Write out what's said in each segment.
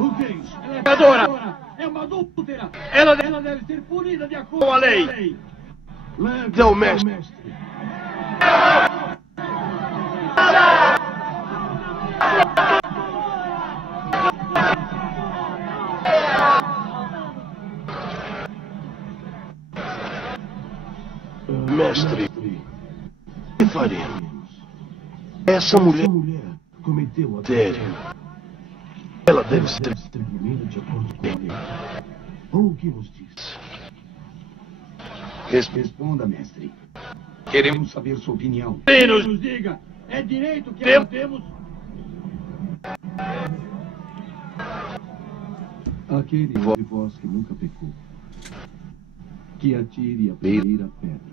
O que é isso? Ela é pecadora. É uma adúltera. Ela deve ser punida de acordo com a lei. Leve Ao mestre. Mestre, o que faremos? Essa mulher cometeu adultério. Ela deve ser punida de acordo com a lei. Ou o que vos diz? Responda, mestre. Queremos saber sua opinião. Nos diga. É direito que nós temos. Aquele de vós que nunca pecou, que atire a primeira pedra.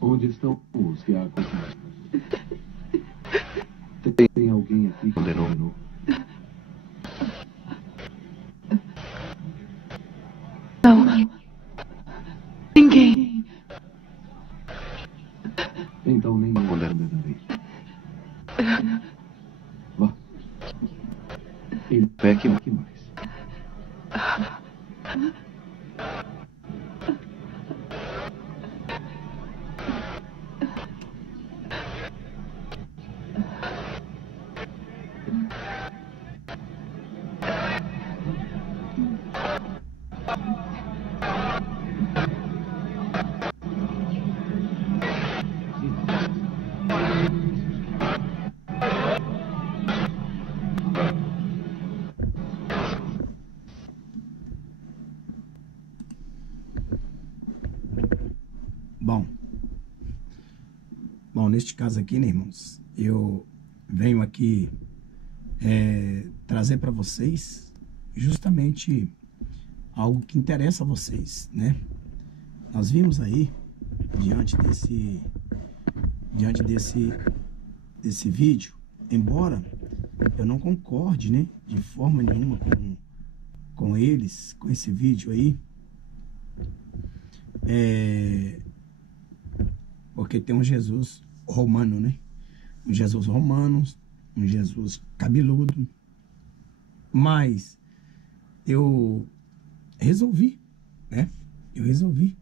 Onde estão os que a acusaram? Tem alguém aqui que condenou? Não. Ninguém. Então nem condenarei. Vá. E peque mais. Bom, neste caso aqui, né, irmãos, eu venho aqui trazer para vocês justamente algo que interessa a vocês, né? Nós vimos aí, diante desse vídeo, embora eu não concorde, né, de forma nenhuma com eles, com esse vídeo aí, porque tem um Jesus romano, né? Um Jesus romano, um Jesus cabeludo. Mas eu resolvi, né? Eu resolvi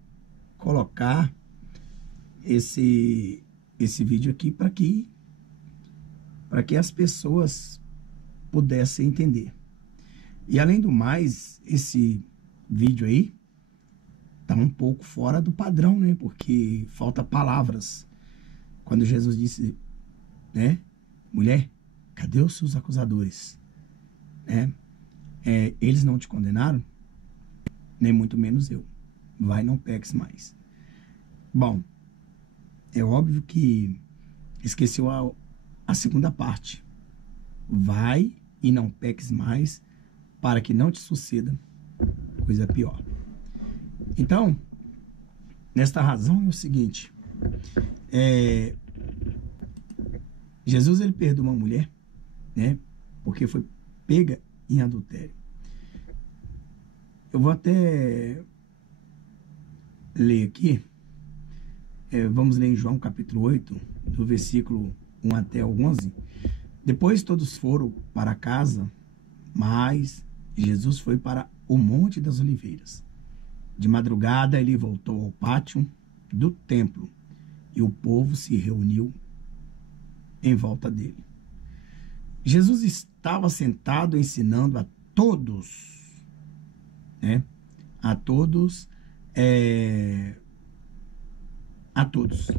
colocar esse vídeo aqui para que as pessoas pudessem entender. E além do mais, esse vídeo aí tá um pouco fora do padrão, né? Porque falta palavras. Quando Jesus disse, né? Mulher, cadê os seus acusadores? Né? Eles não te condenaram? Nem muito menos eu. Vai, não peques mais. Bom, é óbvio que esqueceu a segunda parte. Vai e não peques mais, para que não te suceda coisa pior. Então, nesta razão é o seguinte, Jesus, ele perdoa uma mulher, né, porque foi pega em adultério. Eu vou até ler aqui, vamos ler em João capítulo 8, do versículo 1 até o 11. Depois todos foram para casa, mas Jesus foi para o Monte das Oliveiras. De madrugada ele voltou ao pátio do templo e o povo se reuniu em volta dele. Jesus estava sentado ensinando a todos, né? A todos a todos.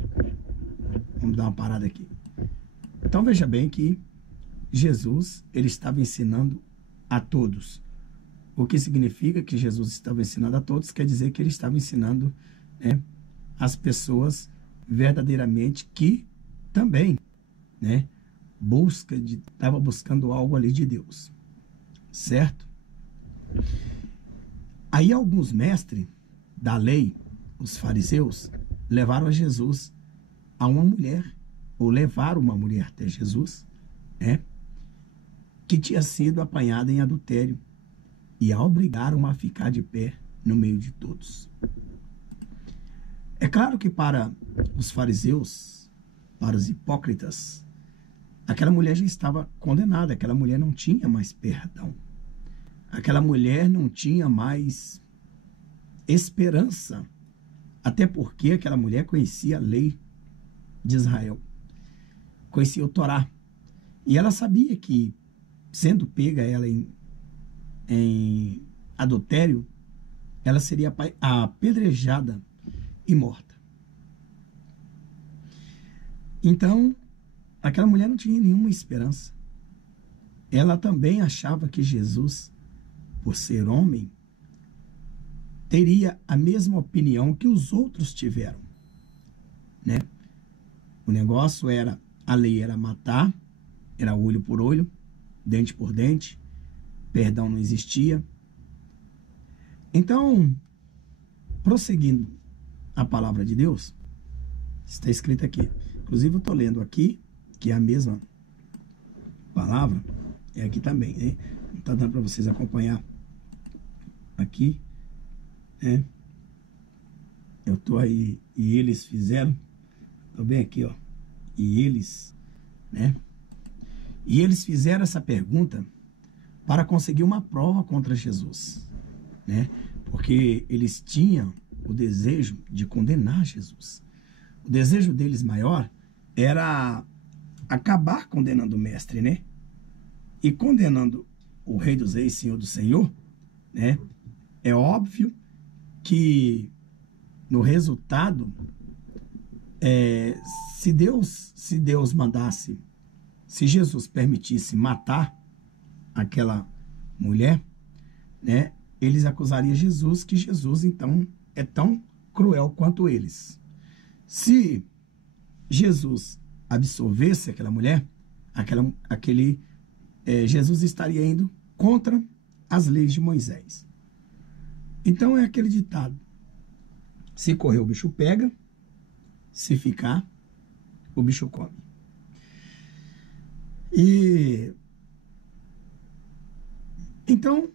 Vamos dar uma parada aqui. Então veja bem que Jesus, ele estava ensinando a todos. O que significa que Jesus estava ensinando a todos, quer dizer que ele estava ensinando, né, as pessoas verdadeiramente que também, né, estava buscando algo ali de Deus, certo? Aí alguns mestres da lei, os fariseus, levaram a Jesus a uma mulher, ou levaram uma mulher até Jesus, né, que tinha sido apanhada em adultério, e a obrigaram a ficar de pé no meio de todos. É claro que para os fariseus, para os hipócritas, aquela mulher já estava condenada, aquela mulher não tinha mais perdão. Aquela mulher não tinha mais esperança, até porque aquela mulher conhecia a lei de Israel, conhecia o Torá, e ela sabia que, sendo pega ela em adultério, ela seria apedrejada e morta. Então, aquela mulher não tinha nenhuma esperança. Ela também achava que Jesus, por ser homem, teria a mesma opinião que os outros tiveram, né? O negócio era, a lei era matar, era olho por olho, dente por dente, perdão não existia. Então, prosseguindo a palavra de Deus, está escrito aqui. Inclusive eu estou lendo aqui, que é a mesma palavra, é aqui também, né? Não está dando para vocês acompanhar aqui, né? Eu estou aí, e eles fizeram, estou bem aqui, ó, e eles, né? E eles fizeram essa pergunta para conseguir uma prova contra Jesus, né? Porque eles tinham o desejo de condenar Jesus. O desejo deles maior era acabar condenando o mestre, né? E condenando o Rei dos Reis, Senhor do Senhor, né? É óbvio que no resultado, se Deus mandasse, se Jesus permitisse matar aquela mulher, né, eles acusariam Jesus, que Jesus então é tão cruel quanto eles. Se Jesus absolvesse aquela mulher, Jesus estaria indo contra as leis de Moisés. Então é aquele ditado: se correr o bicho pega, se ficar o bicho come. E então,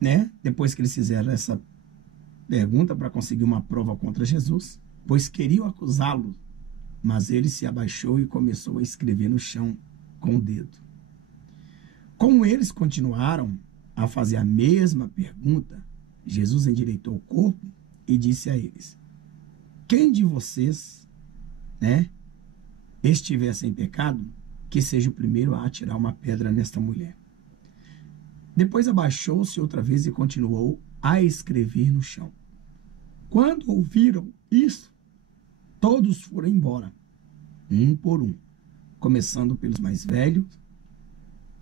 né, depois que eles fizeram essa pergunta para conseguir uma prova contra Jesus, pois queriam acusá-lo, mas ele se abaixou e começou a escrever no chão com o dedo. Como eles continuaram a fazer a mesma pergunta, Jesus endireitou o corpo e disse a eles: quem de vocês, né, estiver sem pecado, que seja o primeiro a atirar uma pedra nesta mulher. Depois abaixou-se outra vez e continuou a escrever no chão. Quando ouviram isso, todos foram embora, um por um, começando pelos mais velhos.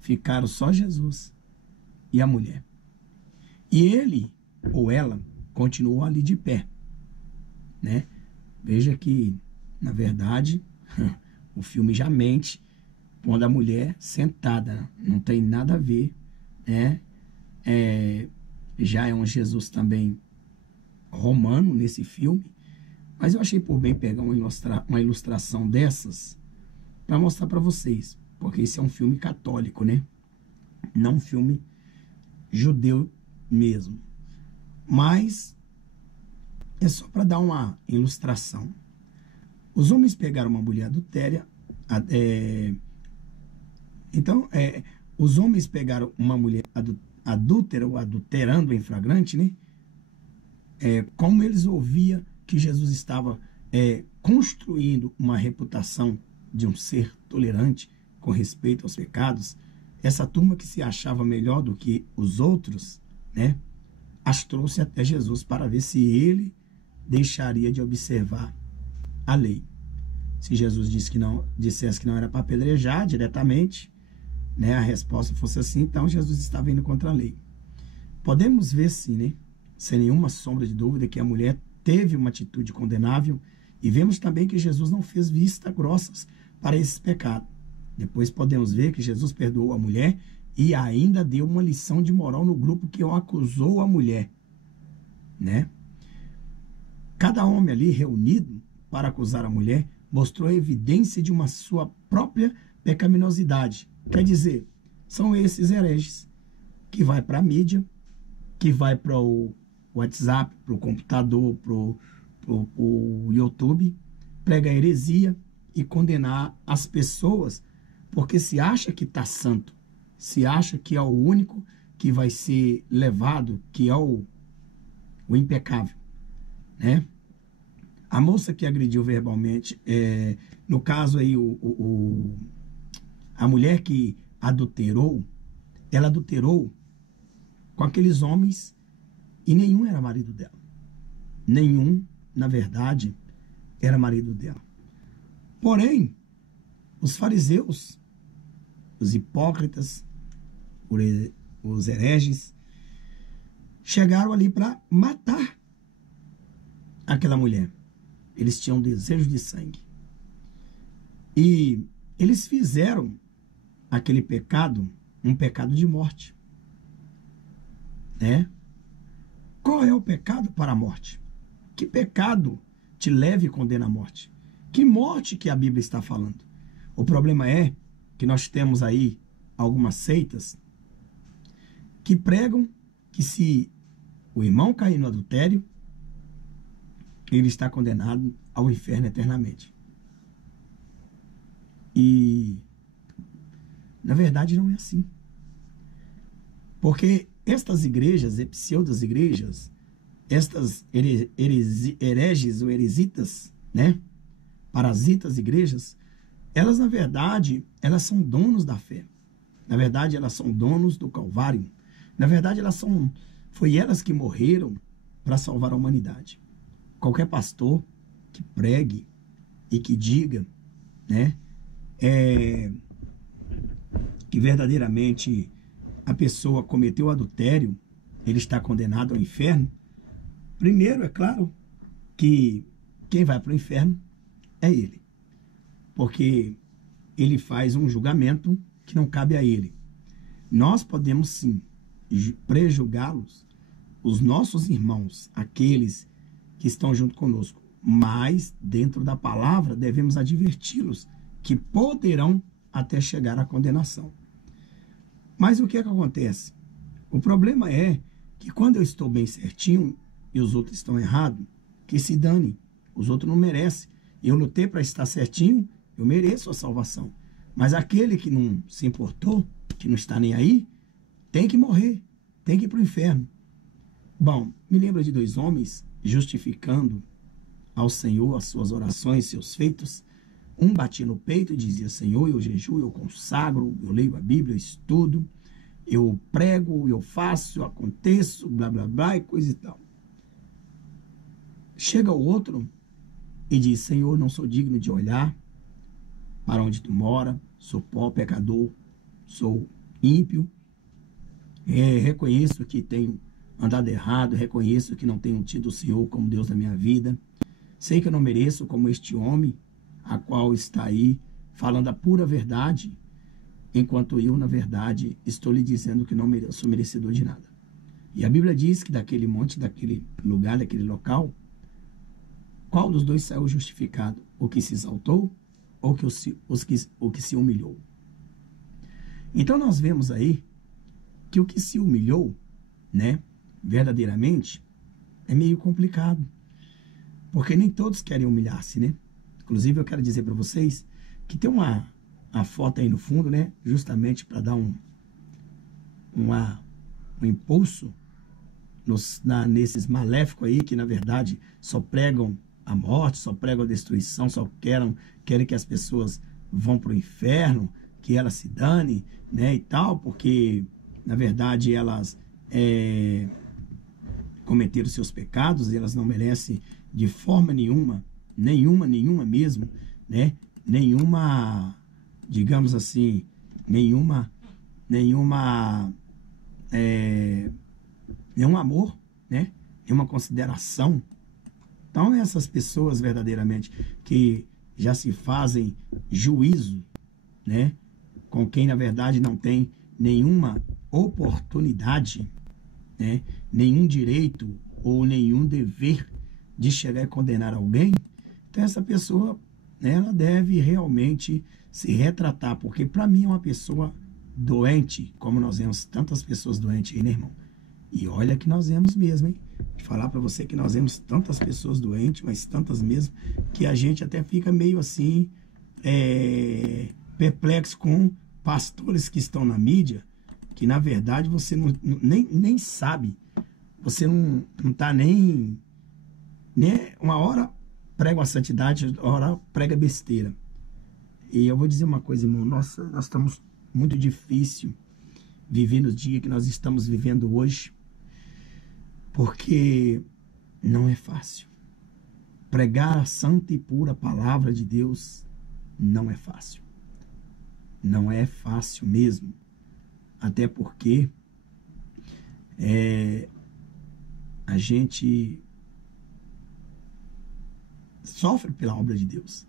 Ficaram só Jesus e a mulher. E ele ou ela continuou ali de pé, né? Veja que, na verdade, o filme já mente quando a mulher sentada, não tem nada a ver, né? Já é um Jesus também romano nesse filme, mas eu achei por bem pegar uma ilustração dessas para mostrar para vocês, porque esse é um filme católico, né? Não um filme judeu mesmo, mas é só para dar uma ilustração. Os homens pegaram uma mulher adultéria, os homens pegaram uma mulher adúltera ou adulterando em flagrante, né? Como eles ouviam que Jesus estava construindo uma reputação de um ser tolerante com respeito aos pecados, essa turma que se achava melhor do que os outros, né, as trouxe até Jesus para ver se ele deixaria de observar a lei. Se Jesus dissesse que não era para apedrejar diretamente, né, a resposta fosse assim, então Jesus estava indo contra a lei. Podemos ver sim, né, sem nenhuma sombra de dúvida, que a mulher teve uma atitude condenável, e vemos também que Jesus não fez vista grossas para esse pecado. Depois podemos ver que Jesus perdoou a mulher e ainda deu uma lição de moral no grupo que acusou a mulher, né? Cada homem ali reunido para acusar a mulher mostrou a evidência de uma sua própria pecaminosidade. Quer dizer, são esses hereges que vai para a mídia, que vai para o WhatsApp, para o computador, para o YouTube, prega heresia e condenar as pessoas porque se acha que está santo, se acha que é o único que vai ser levado, que é o impecável, né? A moça que agrediu verbalmente, no caso aí, a mulher que adulterou, ela adulterou com aqueles homens e nenhum era marido dela. Nenhum, na verdade, era marido dela. Porém, os fariseus, os hipócritas, os hereges, chegaram ali para matar aquela mulher. Eles tinham desejo de sangue. E eles fizeram aquele pecado um pecado de morte, né? Qual é o pecado para a morte? Que pecado te leva e condena à morte? Que morte que a Bíblia está falando? O problema é que nós temos aí algumas seitas que pregam que se o irmão cair no adultério, ele está condenado ao inferno eternamente. E, na verdade, não é assim. Porque estas igrejas, pseudas igrejas, estas hereges ou heresitas, né? Parasitas igrejas, elas, na verdade, elas são donos da fé. Na verdade, elas são donos do Calvário. Na verdade, foi elas que morreram para salvar a humanidade. Qualquer pastor que pregue e que diga, né, que verdadeiramente a pessoa cometeu adultério, ele está condenado ao inferno. Primeiro, é claro que quem vai para o inferno é ele, porque ele faz um julgamento que não cabe a ele. Nós podemos sim prejulgá-los, os nossos irmãos, aqueles que estão junto conosco, mas dentro da palavra devemos adverti-los que poderão até chegar à condenação. Mas o que é que acontece? O problema é que quando eu estou bem certinho e os outros estão errados, que se dane, os outros não merecem. Eu lutei para estar certinho, eu mereço a salvação. Mas aquele que não se importou, que não está nem aí, tem que morrer, tem que ir para o inferno. Bom, me lembro de dois homens justificando ao Senhor as suas orações, seus feitos. Um batia no peito e dizia: Senhor, eu jejuo, eu consagro, eu leio a Bíblia, eu estudo, eu prego, eu faço, eu aconteço, blá, blá, blá, e coisa e tal. Chega o outro e diz: Senhor, não sou digno de olhar para onde tu mora, sou pó, pecador, sou ímpio, reconheço que tenho andado errado, reconheço que não tenho tido o Senhor como Deus na minha vida, sei que eu não mereço como este homem, a qual está aí falando a pura verdade, enquanto eu, na verdade, estou lhe dizendo que não sou merecedor de nada. E a Bíblia diz que daquele monte, daquele lugar, daquele local, qual dos dois saiu justificado? O que se exaltou ou o que se humilhou? Então nós vemos aí que o que se humilhou, né, verdadeiramente, é meio complicado, porque nem todos querem humilhar-se, né? Inclusive eu quero dizer para vocês que tem uma foto aí no fundo, né, justamente para dar um impulso nesses maléficos aí que na verdade só pregam a morte, só pregam a destruição, só querem que as pessoas vão para o inferno, que elas se danem, né, e tal, porque na verdade elas cometeram os seus pecados, elas não merecem de forma nenhuma mesmo, né? Nenhuma, digamos assim, nenhum amor, né? Nenhuma consideração. Então, essas pessoas verdadeiramente que já se fazem juízo, né? Com quem, na verdade, não tem nenhuma oportunidade, né? Nenhum direito ou nenhum dever de chegar e condenar alguém. Então, essa pessoa, né, ela deve realmente se retratar, porque para mim é uma pessoa doente, como nós vemos tantas pessoas doentes aí, né, irmão? E olha que nós vemos mesmo, hein? Falar para você que nós vemos tantas pessoas doentes, mas tantas mesmo, que a gente até fica meio assim, perplexo com pastores que estão na mídia, que na verdade você nem sabe, você não tá nem uma hora prega a santidade, uma hora prega besteira. E eu vou dizer uma coisa, irmão, nossa, nós estamos muito difícil vivendo o dia que nós estamos vivendo hoje, porque não é fácil. Pregar a santa e pura palavra de Deus não é fácil. Não é fácil mesmo. Até porque a gente sofre pela obra de Deus.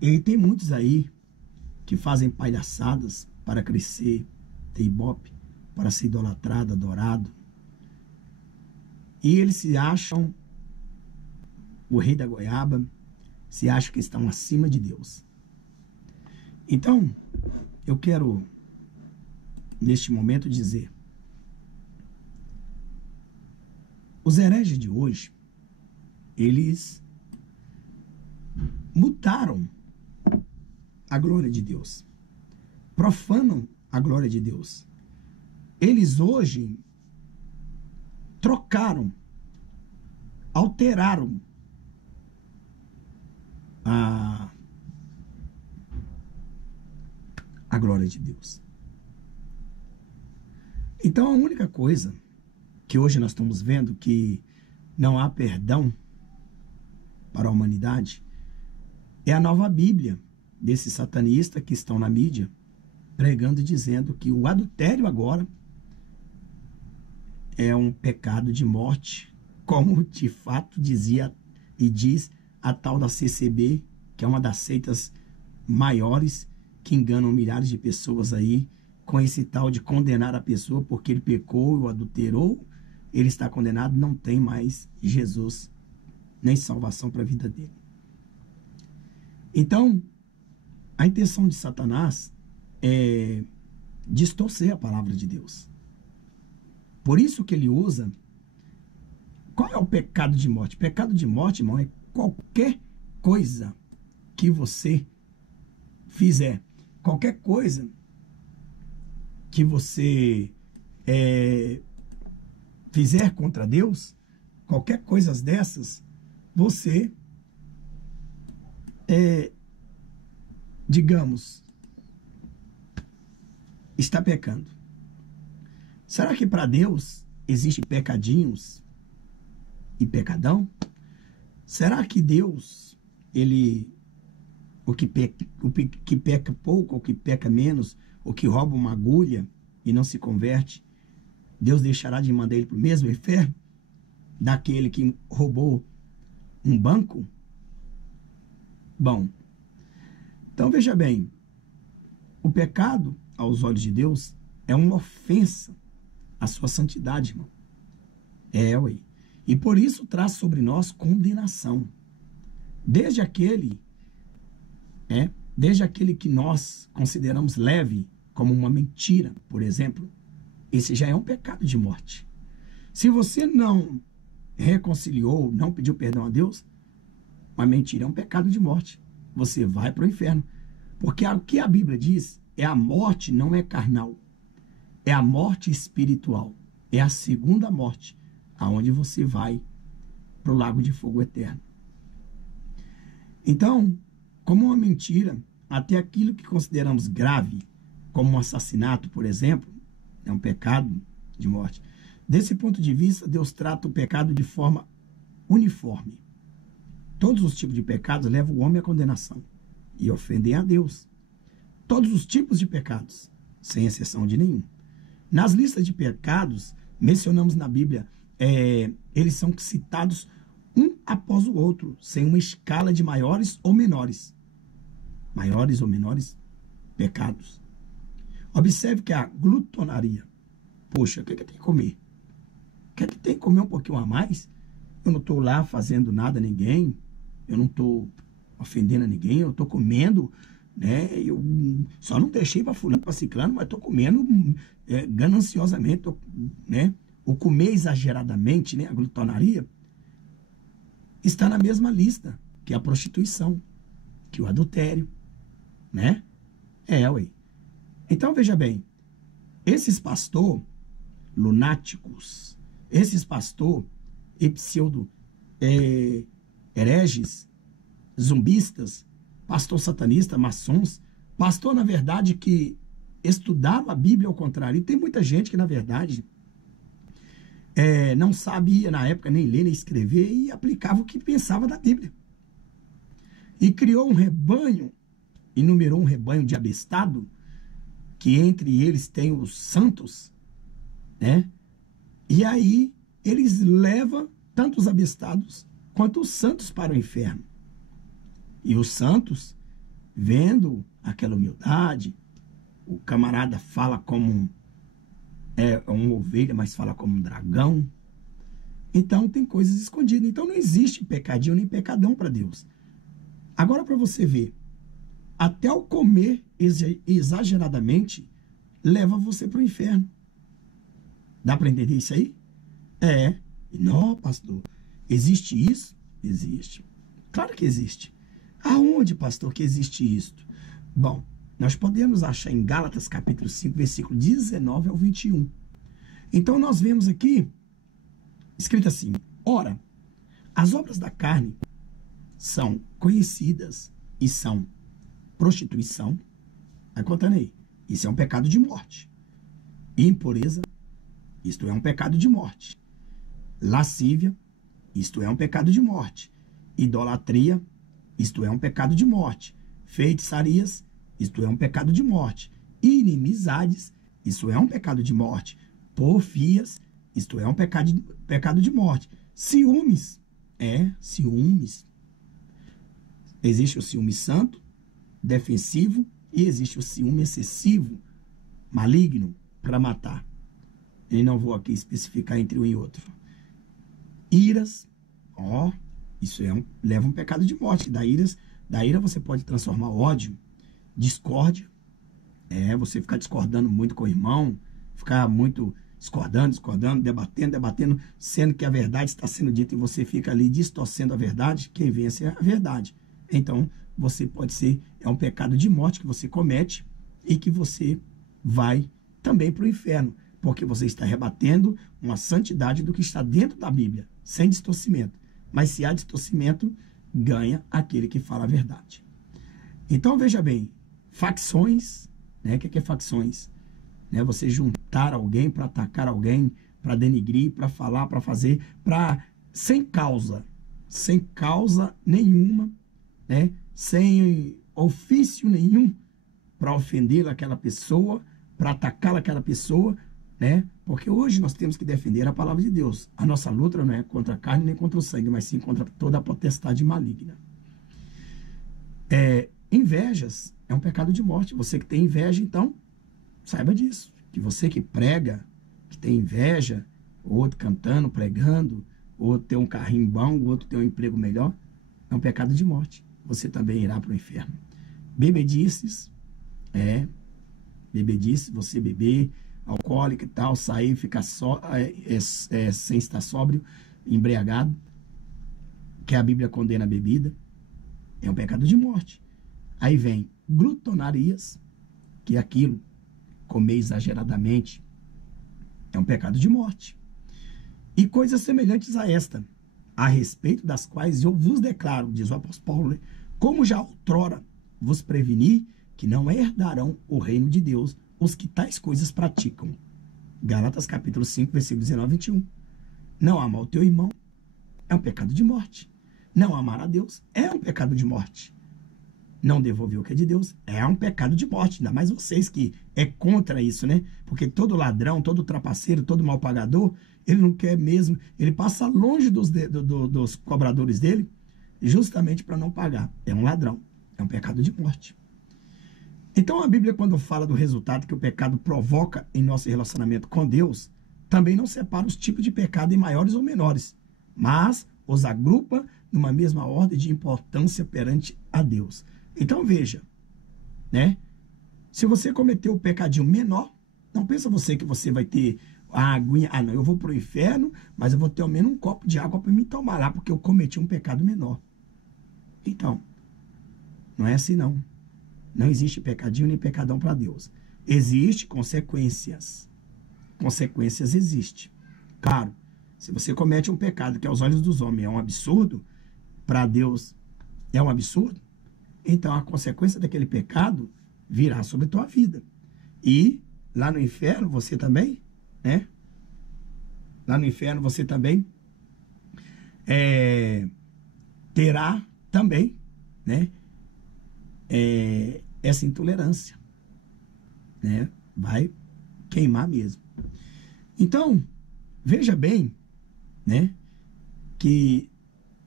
E tem muitos aí que fazem palhaçadas para crescer, ter ibope, para ser idolatrado, adorado. E eles se acham o rei da goiaba, se acham que estão acima de Deus. Então, eu quero, neste momento, dizer: os hereges de hoje, eles mudaram a glória de Deus, profanam a glória de Deus. Eles hoje trocaram, alteraram a glória de Deus. Então, a única coisa que hoje nós estamos vendo que não há perdão para a humanidade é a nova Bíblia desses satanistas que estão na mídia pregando e dizendo que o adultério agora é um pecado de morte, como de fato dizia e diz a tal da CCB, que é uma das seitas maiores que enganam milhares de pessoas aí, com esse tal de condenar a pessoa porque ele pecou ou adulterou, ele está condenado, não tem mais Jesus, nem salvação para a vida dele. Então, a intenção de Satanás é distorcer a palavra de Deus. Por isso que ele usa... Qual é o pecado de morte? Pecado de morte, irmão, é qualquer coisa que você fizer. Qualquer coisa que você fizer contra Deus, qualquer coisa dessas, você, digamos, está pecando. Será que para Deus existem pecadinhos e pecadão? Será que Deus, o que peca pouco, ou que peca menos, ou que rouba uma agulha e não se converte, Deus deixará de mandar ele para o mesmo inferno daquele que roubou um banco? Bom, então veja bem, o pecado aos olhos de Deus é uma ofensa à sua santidade, irmão. Ué. E por isso traz sobre nós condenação. Desde aquele que nós consideramos leve, como uma mentira, por exemplo, esse já é um pecado de morte. Se você não reconciliou, não pediu perdão a Deus, uma mentira é um pecado de morte. Você vai para o inferno. Porque o que a Bíblia diz é a morte não é carnal, é a morte espiritual, é a segunda morte, aonde você vai para o lago de fogo eterno. Então, como uma mentira, até aquilo que consideramos grave, como um assassinato, por exemplo, é um pecado de morte. Desse ponto de vista, Deus trata o pecado de forma uniforme. Todos os tipos de pecados levam o homem à condenação e ofendem a Deus. Todos os tipos de pecados, sem exceção de nenhum. Nas listas de pecados, mencionamos na Bíblia, eles são citados um após o outro, sem uma escala de maiores ou menores. Maiores ou menores pecados. Observe que a glutonaria. Poxa, o que tem que comer? O que tem que comer um pouquinho a mais? Eu não estou lá fazendo nada a ninguém. Eu não estou ofendendo a ninguém. Eu estou comendo, né? Eu só não deixei para fulano, para ciclano, mas estou comendo gananciosamente, né? O comer exageradamente, né? A glutonaria está na mesma lista que a prostituição, que o adultério, né? Ué. Então, veja bem, esses pastor lunáticos, esses pastor pseudo hereges, zumbistas, pastor satanista, maçons, pastor, na verdade, que estudaram a Bíblia ao contrário. E tem muita gente que, na verdade, não sabia, na época, nem ler, nem escrever, e aplicava o que pensava da Bíblia. E criou um rebanho, e numerou um rebanho de abestado, que entre eles tem os santos, né? E aí eles levam tanto os abestados quanto os santos para o inferno. E os santos, vendo aquela humildade, o camarada fala como uma ovelha, mas fala como um dragão. Então tem coisas escondidas. Então não existe pecadinho nem pecadão para Deus. Agora, para você ver, até o comer exageradamente leva você para o inferno. Dá para entender isso aí? Não, pastor. Existe isso? Existe. Claro que existe. Aonde, pastor, que existe isto? Bom, nós podemos achar em Gálatas capítulo 5, versículo 19 ao 21. Então nós vemos aqui, escrito assim: ora, as obras da carne são conhecidas e são prostituição. Vai contando aí. Isso é um pecado de morte. Impureza, isto é um pecado de morte. Lascívia, isto é um pecado de morte. Idolatria, isto é um pecado de morte. Feitiçarias, isto é um pecado de morte. Inimizades, isso é um pecado de morte. Porfias, isto é um pecado de morte. Ciúmes, ciúmes. Existe o ciúme santo, defensivo, e existe o ciúme excessivo, maligno, para matar. E não vou aqui especificar entre um e outro. Iras, isso leva um pecado de morte. Da ira você pode transformar ódio, discórdia. Você ficar discordando muito com o irmão, ficar muito discordando, debatendo, sendo que a verdade está sendo dita e você fica ali distorcendo a verdade. Quem vence é a verdade. Então, você pode ser, um pecado de morte que você comete e que você vai também para o inferno, porque você está rebatendo uma santidade do que está dentro da Bíblia, sem distorcimento. Mas se há distorcimento, ganha aquele que fala a verdade. Então, veja bem, facções, né? O que é facções? Você juntar alguém para atacar alguém, para denigrir, para falar, para fazer, sem causa nenhuma, né? Sem ofício nenhum, para ofender aquela pessoa, para atacar aquela pessoa, né? Porque hoje nós temos que defender a palavra de Deus. A nossa luta não é contra a carne nem contra o sangue, mas sim contra toda a potestade maligna. Invejas é um pecado de morte. Você que tem inveja, então, saiba disso. Que você que prega, que tem inveja, outro cantando, pregando, outro tem um carrinho bom, outro tem um emprego melhor, é um pecado de morte. Você também irá para o inferno. Bebedices, você beber, alcoólico e tal, sair, ficar sem estar sóbrio, embriagado, que a Bíblia condena a bebida, é um pecado de morte. Aí vem glutonarias, que é aquilo, comer exageradamente, é um pecado de morte. E coisas semelhantes a esta, a respeito das quais eu vos declaro, diz o apóstolo Paulo, né? Como já outrora vos preveni que não herdarão o reino de Deus os que tais coisas praticam. Gálatas capítulo 5, versículo 19 e 21. Não amar o teu irmão é um pecado de morte. Não amar a Deus é um pecado de morte. Não devolver o que é de Deus é um pecado de morte. Ainda mais vocês que é contra isso, né? Porque todo ladrão, todo trapaceiro, todo mal pagador, ele não quer mesmo, ele passa longe dos cobradores dele, justamente para não pagar. É um ladrão, é um pecado de morte. Então a Bíblia, quando fala do resultado que o pecado provoca em nosso relacionamento com Deus, também não separa os tipos de pecado em maiores ou menores, mas os agrupa numa mesma ordem de importância perante a Deus. Então veja, né? Se você cometeu o pecadinho menor, não pensa você que você vai ter a aguinha, não, eu vou para o inferno, mas eu vou ter ao menos um copo de água para me tomar lá, porque eu cometi um pecado menor. Então, não é assim não. Não existe pecadinho nem pecadão para Deus. Existe consequências. Consequências existem. Claro, se você comete um pecado que aos olhos dos homens é um absurdo, para Deus é um absurdo, então a consequência daquele pecado virá sobre a tua vida. E lá no inferno você também, né? Lá no inferno você também terá também, né? Essa intolerância, né? Vai queimar mesmo. Então, veja bem, né? Que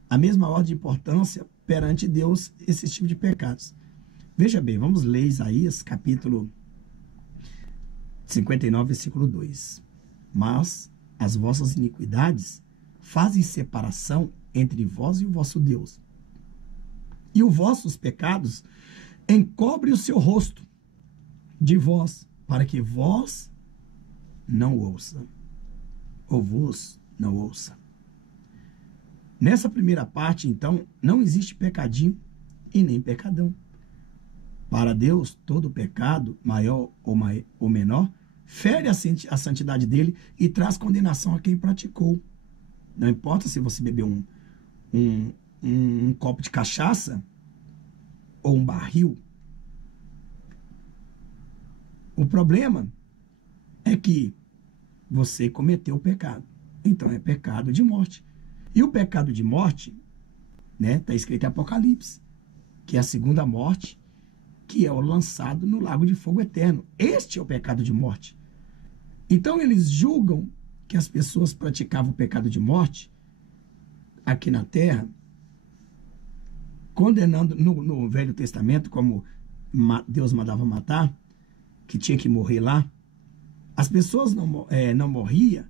a mesma ordem de importância perante Deus esse tipo de pecados. Veja bem, vamos ler Isaías capítulo 59, versículo 2. Mas as vossas iniquidades fazem separação entre vós e o vosso Deus. E os vossos pecados encobrem o seu rosto de vós, para que vós não ouça, ou vos não ouça. Nessa primeira parte, então, não existe pecadinho e nem pecadão. Para Deus, todo pecado, maior ou menor, fere a santidade dele e traz condenação a quem praticou. Não importa se você bebeu um copo de cachaça ou um barril. O problema é que você cometeu o pecado. Então é pecado de morte. E o pecado de morte, né, está escrito em Apocalipse, que é a segunda morte, que é o lançado no lago de fogo eterno. Este é o pecado de morte. Então eles julgam que as pessoas praticavam o pecado de morte aqui na terra, condenando no Velho Testamento, como Deus mandava matar, que tinha que morrer lá. As pessoas não morriam,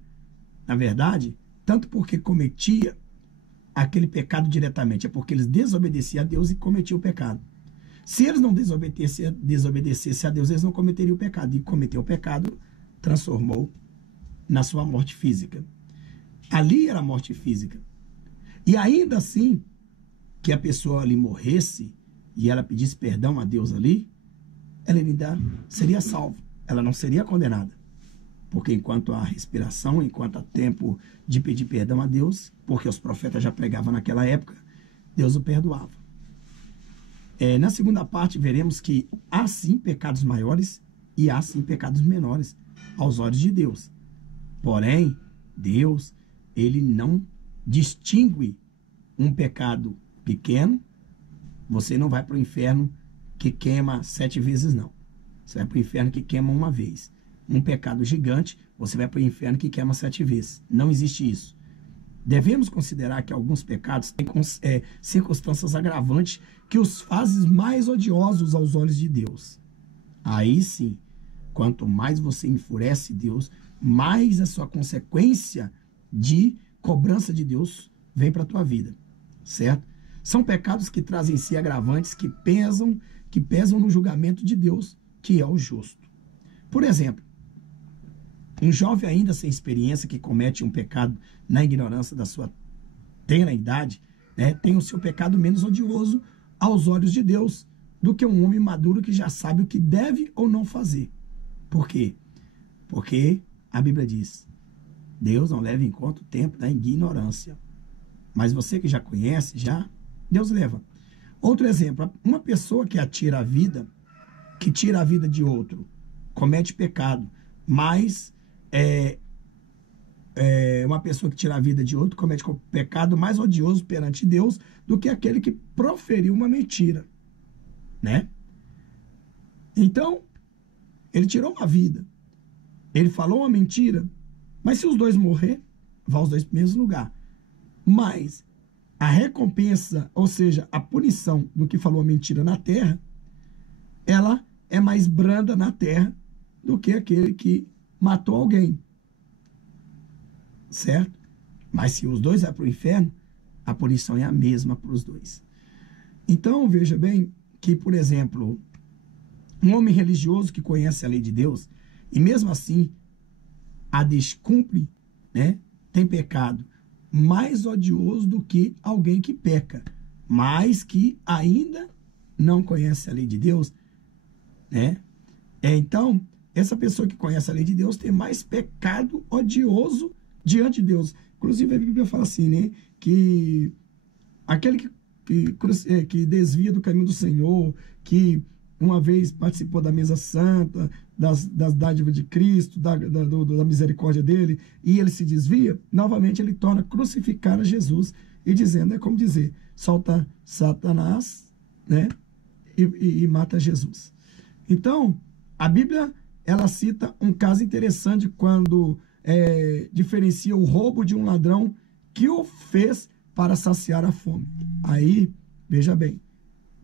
na verdade, tanto porque cometia aquele pecado diretamente, é porque eles desobedeciam a Deus e cometiam o pecado. Se eles não desobedecessem a Deus, eles não cometeriam o pecado. E cometer o pecado transformou na sua morte física. Ali era a morte física. E ainda assim, que a pessoa ali morresse e ela pedisse perdão a Deus ali, ela ainda seria salva. Ela não seria condenada. Porque enquanto há respiração, enquanto há tempo de pedir perdão a Deus, porque os profetas já pregavam naquela época, Deus o perdoava. Na segunda parte, veremos que há sim pecados maiores e há sim pecados menores aos olhos de Deus. Porém, Deus, ele não distingue um pecado pequeno. Você não vai para o inferno que queima 7 vezes, não. Você vai para o inferno que queima uma vez. Um pecado gigante, você vai para o inferno que queima 7 vezes. Não existe isso. Devemos considerar que alguns pecados têm circunstâncias agravantes que os fazem mais odiosos aos olhos de Deus. Aí sim, quanto mais você enfurece Deus, mais a sua consequência de cobrança de Deus vem para a tua vida, certo? São pecados que trazem em si agravantes que pesam no julgamento de Deus, que é o justo. Por exemplo, um jovem ainda sem experiência que comete um pecado na ignorância da sua tenra idade, né, tem o seu pecado menos odioso aos olhos de Deus do que um homem maduro que já sabe o que deve ou não fazer. Por quê? Porque a Bíblia diz, Deus não leva em conta o tempo da ignorância. Mas você que já conhece, Deus leva. Outro exemplo, uma pessoa que tira a vida de outro, comete pecado, mas uma pessoa que tira a vida de outro comete um pecado mais odioso perante Deus do que aquele que proferiu uma mentira, né? Então, ele tirou uma vida, ele falou uma mentira, mas se os dois morrer, vão os dois para o mesmo lugar. Mas a recompensa, ou seja, a punição do que falou a mentira na terra, ela é mais branda na terra do que aquele que matou alguém. Certo? Mas se os dois vão para o inferno, a punição é a mesma para os dois. Então, veja bem que, por exemplo, um homem religioso que conhece a lei de Deus e mesmo assim a descumpre, né, tem pecado mais odioso do que alguém que peca, mas que ainda não conhece a lei de Deus, né? Então, essa pessoa que conhece a lei de Deus tem mais pecado odioso diante de Deus. Inclusive, a Bíblia fala assim, né? Que aquele que desvia do caminho do Senhor, que uma vez participou da mesa santa, das dádivas de Cristo, da misericórdia dele, e ele se desvia, novamente ele torna crucificar a Jesus, e dizendo, é como dizer, solta Satanás, né? E mata Jesus. Então, a Bíblia, ela cita um caso interessante quando diferencia o roubo de um ladrão que o fez para saciar a fome. Aí, veja bem,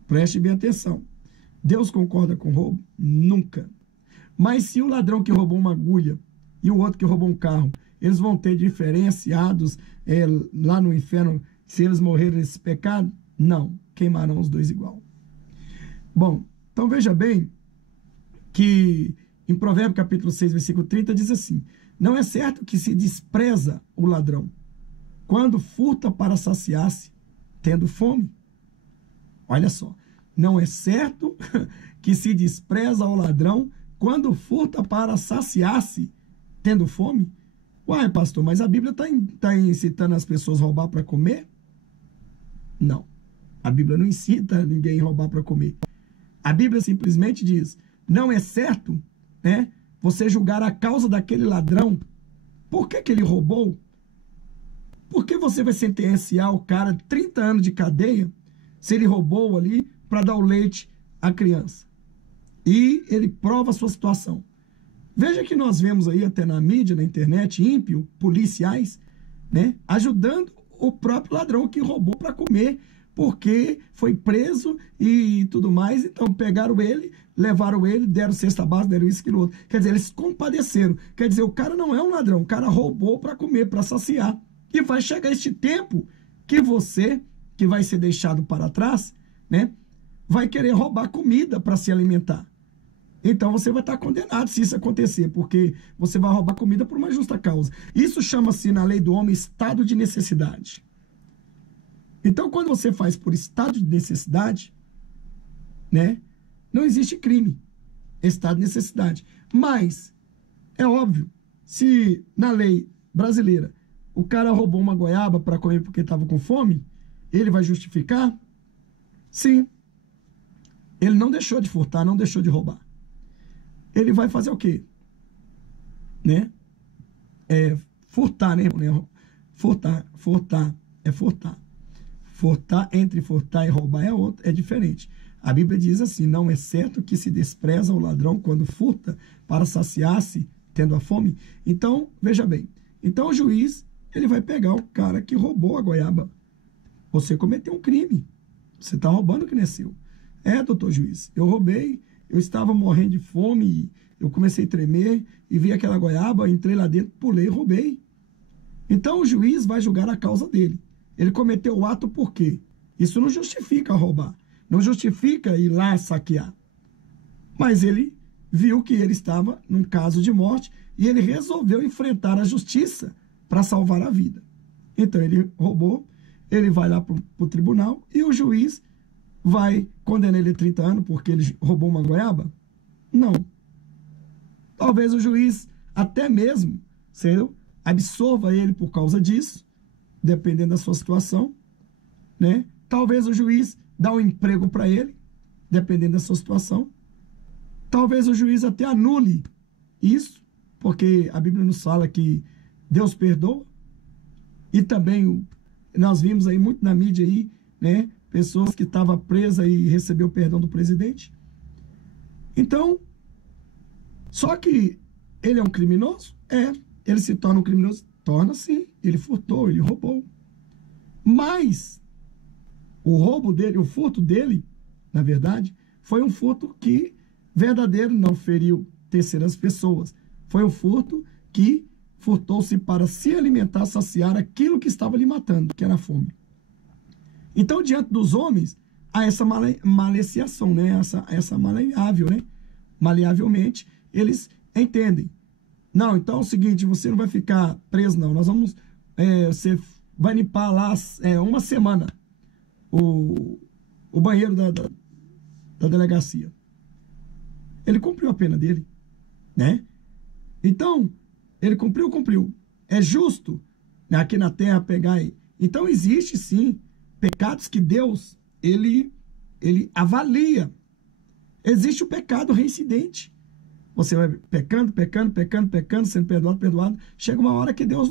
preste bem atenção. Deus concorda com roubo? Nunca. Mas se o ladrão que roubou uma agulha e o outro que roubou um carro, eles vão ter diferenciados lá no inferno se eles morrerem nesse pecado? Não, queimarão os dois igual. Bom, então veja bem que em Provérbios capítulo 6, versículo 30, diz assim, não é certo que se despreza o ladrão quando furta para saciar-se, tendo fome? Olha só, não é certo que se despreza o ladrão quando furta para saciar-se, tendo fome? Uai, pastor, mas a Bíblia está incitando as pessoas a roubar para comer? Não, a Bíblia não incita ninguém a roubar para comer. A Bíblia simplesmente diz, não é certo, né, você julgar a causa daquele ladrão. Por que ele roubou? Por que você vai sentenciar o cara de 30 anos de cadeia se ele roubou ali para dar o leite à criança? E ele prova a sua situação. Veja que nós vemos aí até na mídia, na internet, ímpio, policiais, né, ajudando o próprio ladrão que roubou para comer, porque foi preso e tudo mais. Então pegaram ele, levaram ele, deram cesta básica, deram isso, aquilo outro. Quer dizer, eles compadeceram. Quer dizer, o cara não é um ladrão, o cara roubou para comer, para saciar. E vai chegar este tempo que você, que vai ser deixado para trás, né, vai querer roubar comida para se alimentar. Então você vai estar condenado se isso acontecer, porque você vai roubar comida por uma justa causa. Isso chama-se, na lei do homem, estado de necessidade. Então, quando você faz por estado de necessidade, né, não existe crime. Estado de necessidade. Mas, é óbvio, se na lei brasileira o cara roubou uma goiaba para comer porque estava com fome, ele vai justificar? Sim. Ele não deixou de furtar, não deixou de roubar. Ele vai fazer o quê? Né? Furtar, né? Furtar é furtar. Furtar, entre furtar e roubar é diferente. A Bíblia diz assim, não é certo que se despreza o ladrão quando furta para saciar-se, tendo a fome? Então, veja bem, então o juiz, ele vai pegar o cara que roubou a goiaba. Você cometeu um crime, você está roubando o que não é seu. Doutor juiz, eu roubei, eu estava morrendo de fome, eu comecei a tremer e vi aquela goiaba, entrei lá dentro, pulei e roubei. Então o juiz vai julgar a causa dele. Ele cometeu o ato por quê? Isso não justifica roubar, não justifica ir lá saquear. Mas ele viu que ele estava num caso de morte e ele resolveu enfrentar a justiça para salvar a vida. Então ele roubou, ele vai lá para o tribunal e o juiz vai condenar ele a 30 anos porque ele roubou uma goiaba? Não. Talvez o juiz até mesmo, absorva ele por causa disso, dependendo da sua situação, né? Talvez o juiz dá um emprego para ele, dependendo da sua situação. Talvez o juiz até anule isso, porque a Bíblia nos fala que Deus perdoa, e também nós vimos aí muito na mídia aí, né, pessoas que estavam presas e recebeu o perdão do presidente. Então, só que ele é um criminoso? Ele se torna um criminoso? Torna sim, ele furtou, ele roubou. Mas o roubo dele, o furto dele, na verdade, foi um furto que verdadeiro, não feriu terceiras pessoas. Foi um furto que furtou-se para se alimentar, saciar aquilo que estava lhe matando, que era a fome. Então, diante dos homens, há essa maliciação, né? Essa maleável, né? Maleavelmente, eles entendem. Não, então é o seguinte, você não vai ficar preso, não. Nós vamos, você vai limpar lá uma semana o banheiro da delegacia. Ele cumpriu a pena dele, né? Então, ele cumpriu. É justo aqui na terra pegar aí. Então, existe sim pecados que Deus, ele avalia. Existe o pecado reincidente. Você vai pecando, sendo perdoado. Chega uma hora que Deus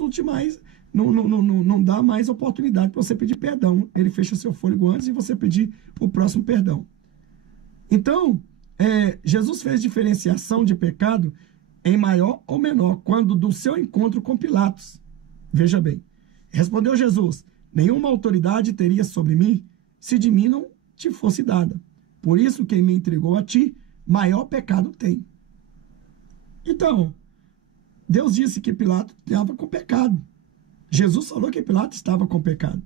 não dá mais oportunidade para você pedir perdão. Ele fecha seu fôlego antes de você pedir o próximo perdão. Então, Jesus fez diferenciação de pecado em maior ou menor, quando do seu encontro com Pilatos. Veja bem, respondeu Jesus: nenhuma autoridade teria sobre mim, se de mim não te fosse dada. Por isso, quem me entregou a ti, maior pecado tem. Então, Deus disse que Pilatos estava com pecado. Jesus falou que Pilatos estava com pecado.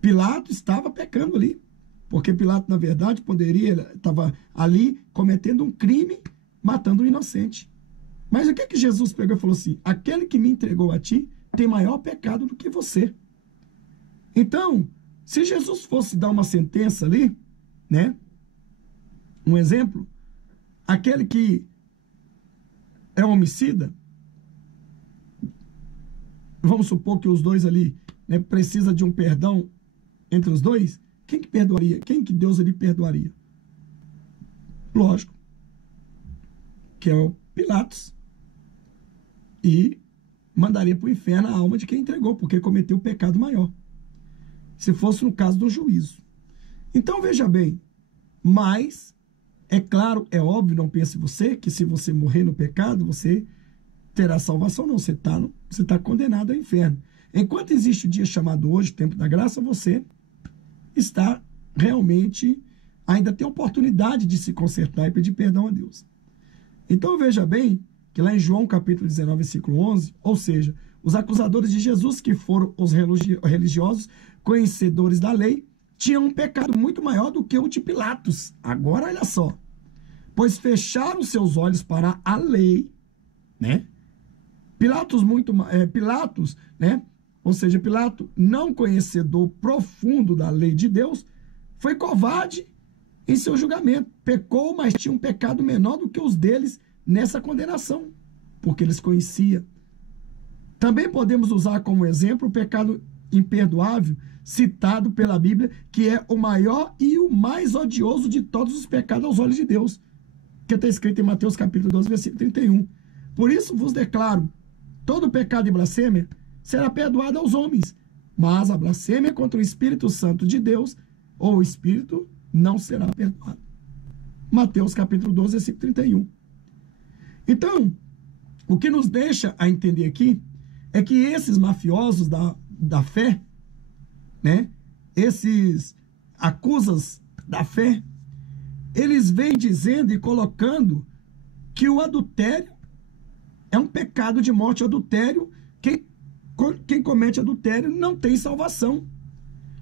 Pilatos estava pecando ali, porque Pilatos, na verdade, estava ali cometendo um crime, matando um inocente. Mas o que Jesus pegou e falou assim? Aquele que me entregou a ti tem maior pecado do que você. Então, se Jesus fosse dar uma sentença ali, né? Um exemplo, aquele que é homicida, vamos supor que os dois ali, né, precisa de um perdão entre os dois, quem que perdoaria? Quem que Deus ali perdoaria? Lógico, que é o Pilatos. E mandaria para o inferno a alma de quem entregou, porque cometeu o pecado maior. Se fosse no caso do juízo. Então, veja bem, mas, é claro, é óbvio, não pense você, que se você morrer no pecado, você terá salvação. Não, você tá condenado ao inferno. Enquanto existe o dia chamado hoje, tempo da graça, você está realmente, ainda tem oportunidade de se consertar e pedir perdão a Deus. Então, veja bem, que lá em João capítulo 19, versículo 11, ou seja, os acusadores de Jesus, que foram os religiosos, conhecedores da lei, tinham um pecado muito maior do que o de Pilatos. Agora, olha só. Pois fecharam seus olhos para a lei, né? Pilatos, né? Ou seja, Pilatos, não conhecedor profundo da lei de Deus, foi covarde em seu julgamento. Pecou, mas tinha um pecado menor do que os deles nessa condenação, porque eles conheciam. Também podemos usar como exemplo o pecado imperdoável citado pela Bíblia, que é o maior e o mais odioso de todos os pecados aos olhos de Deus, que está escrito em Mateus capítulo 12, versículo 31. Por isso vos declaro, todo pecado e blasfêmia será perdoado aos homens, mas a blasfêmia contra o Espírito Santo de Deus, ou o Espírito, não será perdoado. Mateus capítulo 12, versículo 31. Então, o que nos deixa a entender aqui é que esses mafiosos da fé, né, esses acusas da fé, eles vêm dizendo e colocando que o adultério é um pecado de morte. O adultério, quem comete adultério não tem salvação.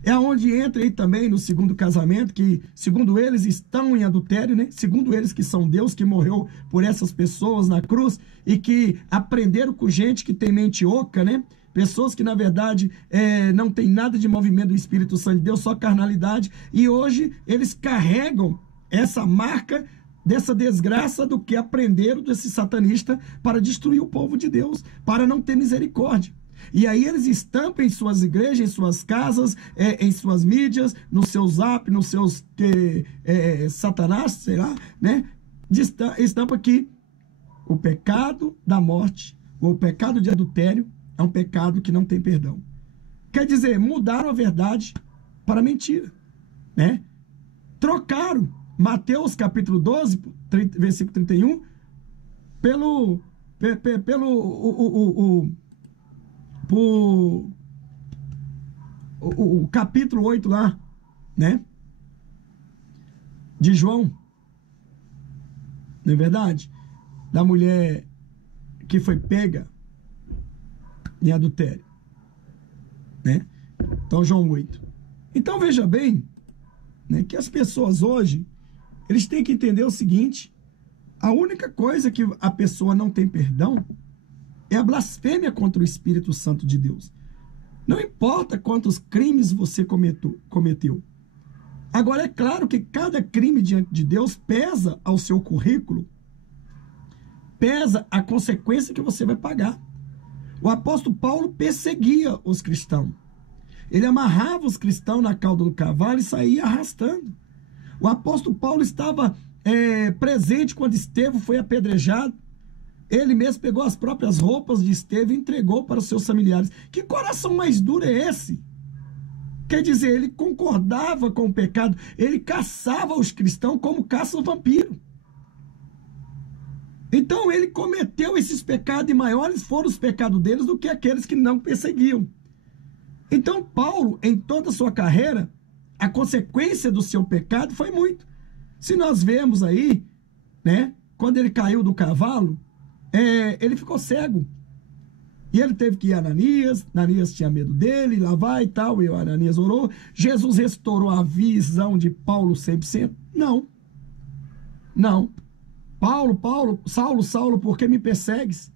É onde entra aí também no segundo casamento, que segundo eles estão em adultério, né? Segundo eles que são Deus, que morreu por essas pessoas na cruz e que aprenderam com gente que tem mente oca, né? Pessoas que na verdade não tem nada de movimento do Espírito Santo de Deus, só carnalidade. E hoje eles carregam essa marca dessa desgraça do que aprenderam desse satanista para destruir o povo de Deus, para não ter misericórdia. E aí eles estampam em suas igrejas, em suas casas, em suas mídias, no seu zap, nos seus satanás, sei lá, né? Estampa que o pecado da morte, ou o pecado de adultério, é um pecado que não tem perdão. Quer dizer, mudaram a verdade para a mentira, né? Trocaram Mateus capítulo 12, versículo 31, o capítulo 8 lá, né? De João. Não é verdade? Da mulher que foi pega em adultério, né? Então, João 8. Então, veja bem, né, que as pessoas hoje, eles têm que entender o seguinte: a única coisa que a pessoa não tem perdão é a blasfêmia contra o Espírito Santo de Deus. Não importa quantos crimes você cometeu. Agora, é claro que cada crime diante de Deus pesa ao seu currículo, pesa a consequência que você vai pagar. O apóstolo Paulo perseguia os cristãos. Ele amarrava os cristãos na cauda do cavalo e saía arrastando. O apóstolo Paulo estava presente quando Estevão foi apedrejado. Ele mesmo pegou as próprias roupas de Estevão e entregou para os seus familiares. Que coração mais duro é esse? Quer dizer, ele concordava com o pecado, ele caçava os cristãos como caça o vampiro. Então ele cometeu esses pecados, e maiores foram os pecados deles do que aqueles que não perseguiam. Então Paulo, em toda a sua carreira, a consequência do seu pecado foi muito. Se nós vemos aí, né, quando ele caiu do cavalo, ele ficou cego. E ele teve que ir a Ananias. Ananias tinha medo dele, lá vai e tal, e o Ananias orou. Jesus restaurou a visão de Paulo 100%? Não. Não. Saulo, por que me persegues?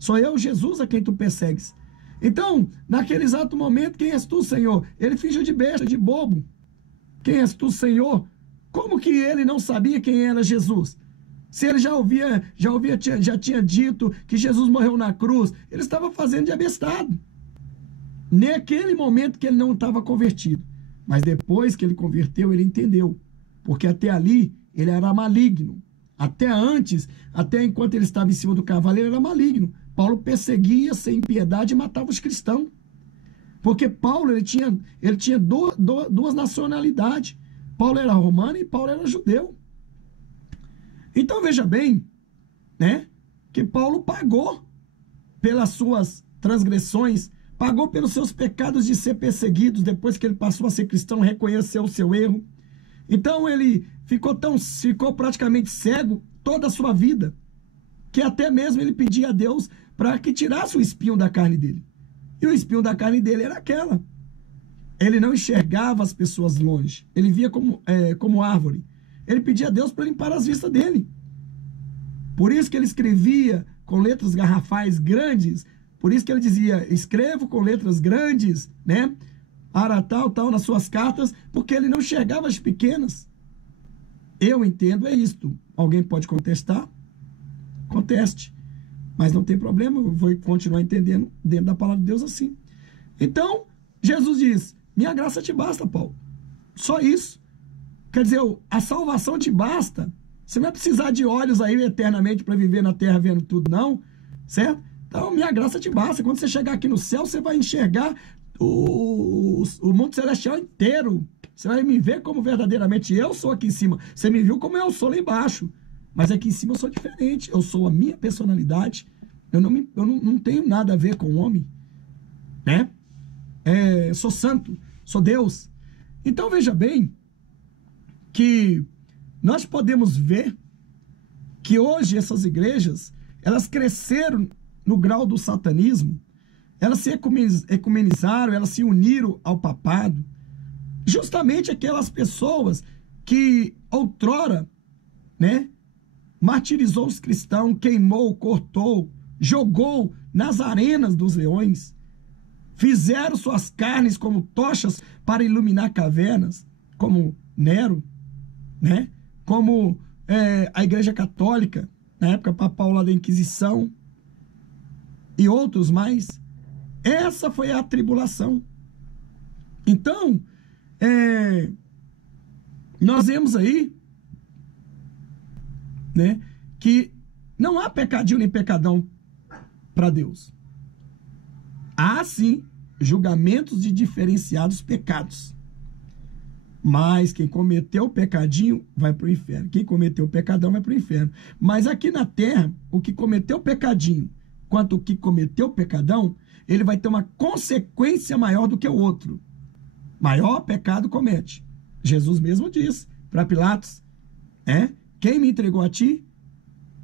Sou eu, Jesus, a quem tu persegues. Então, naquele exato momento, quem és tu, Senhor? Ele fingiu de besta, de bobo. Quem és tu, Senhor? Como que ele não sabia quem era Jesus? Se ele já tinha dito que Jesus morreu na cruz, ele estava fazendo de abestado. Naquele momento que ele não estava convertido. Mas depois que ele converteu, ele entendeu. Porque até ali, ele era maligno. Até antes, até enquanto ele estava em cima do cavalo, ele era maligno. Paulo perseguia sem piedade e matava os cristãos. Porque Paulo, ele tinha duas nacionalidades. Paulo era romano e Paulo era judeu. Então veja bem, né, que Paulo pagou pelas suas transgressões, pagou pelos seus pecados de ser perseguido, depois que ele passou a ser cristão, reconheceu o seu erro. Então ele ficou praticamente cego toda a sua vida, que até mesmo ele pedia a Deus para que tirasse o espinho da carne dele. E o espinho da carne dele era aquela. Ele não enxergava as pessoas longe, ele via como árvore. Ele pedia a Deus para limpar as vistas dele. Por isso que ele escrevia com letras garrafais grandes. Por isso que ele dizia, escrevo com letras grandes, né? Para tal, nas suas cartas, porque ele não enxergava as pequenas. Eu entendo, é isto. Alguém pode contestar? Conteste. Mas não tem problema, eu vou continuar entendendo dentro da palavra de Deus assim. Então, Jesus diz, minha graça te basta, Paulo. Só isso. Quer dizer, a salvação te basta. Você não vai precisar de olhos aí eternamente para viver na terra vendo tudo, não. Certo? Então, minha graça te basta. Quando você chegar aqui no céu, você vai enxergar o mundo celestial inteiro. Você vai me ver como verdadeiramente eu sou aqui em cima. Você me viu como eu sou lá embaixo. Mas aqui em cima eu sou diferente. Eu sou a minha personalidade. Eu não tenho nada a ver com o homem. Né? Sou santo. Sou Deus. Então, veja bem que nós podemos ver que hoje essas igrejas, elas cresceram no grau do satanismo, elas se ecumenizaram, elas se uniram ao papado, justamente aquelas pessoas que outrora, né, martirizou os cristãos, queimou, cortou, jogou nas arenas dos leões, fizeram suas carnes como tochas para iluminar cavernas, como Nero, né? Como a Igreja Católica, na época papal lá da Inquisição, e outros mais. Essa foi a tribulação. Então, nós vemos aí, né, que Não há pecadinho nem pecadão para Deus. Há, sim, julgamentos de diferenciados pecados. Mas quem cometeu o pecadinho vai para o inferno. Quem cometeu o pecadão vai para o inferno. Mas aqui na terra, o que cometeu o pecadinho, quanto o que cometeu o pecadão, ele vai ter uma consequência maior do que o outro. Maior pecado comete. Jesus mesmo diz para Pilatos, quem me entregou a ti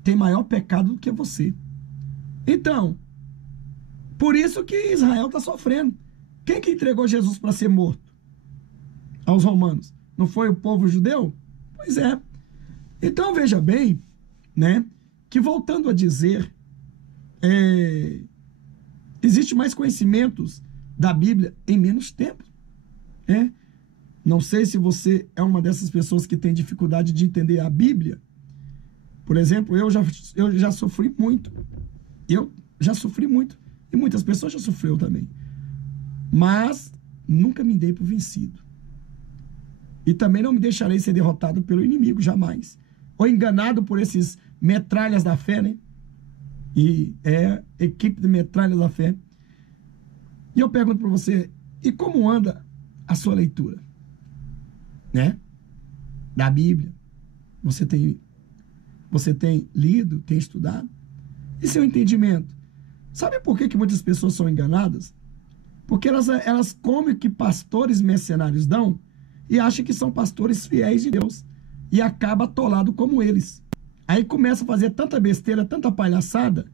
tem maior pecado do que você. Então, por isso que Israel está sofrendo. Quem que entregou Jesus para ser morto aos romanos? Não foi o povo judeu? Pois é. Então veja bem, né, que voltando a dizer, existe mais conhecimentos da Bíblia em menos tempo. Não sei se você é uma dessas pessoas que tem dificuldade de entender a Bíblia. Por exemplo, eu já sofri muito. Eu já sofri muito. E muitas pessoas já sofreram também. Mas nunca me dei por vencido. E também não me deixarei ser derrotado pelo inimigo, jamais. Ou enganado por esses metralhas da fé, né? E equipe de metralhas da fé. E eu pergunto para você, e como anda a sua leitura? Né? Da Bíblia. Você tem lido, tem estudado? E seu entendimento? Sabe por que muitas pessoas são enganadas? Porque elas comem o que pastores mercenários dão e acham que são pastores fiéis de Deus. E acaba atolado como eles. Aí começa a fazer tanta besteira, tanta palhaçada,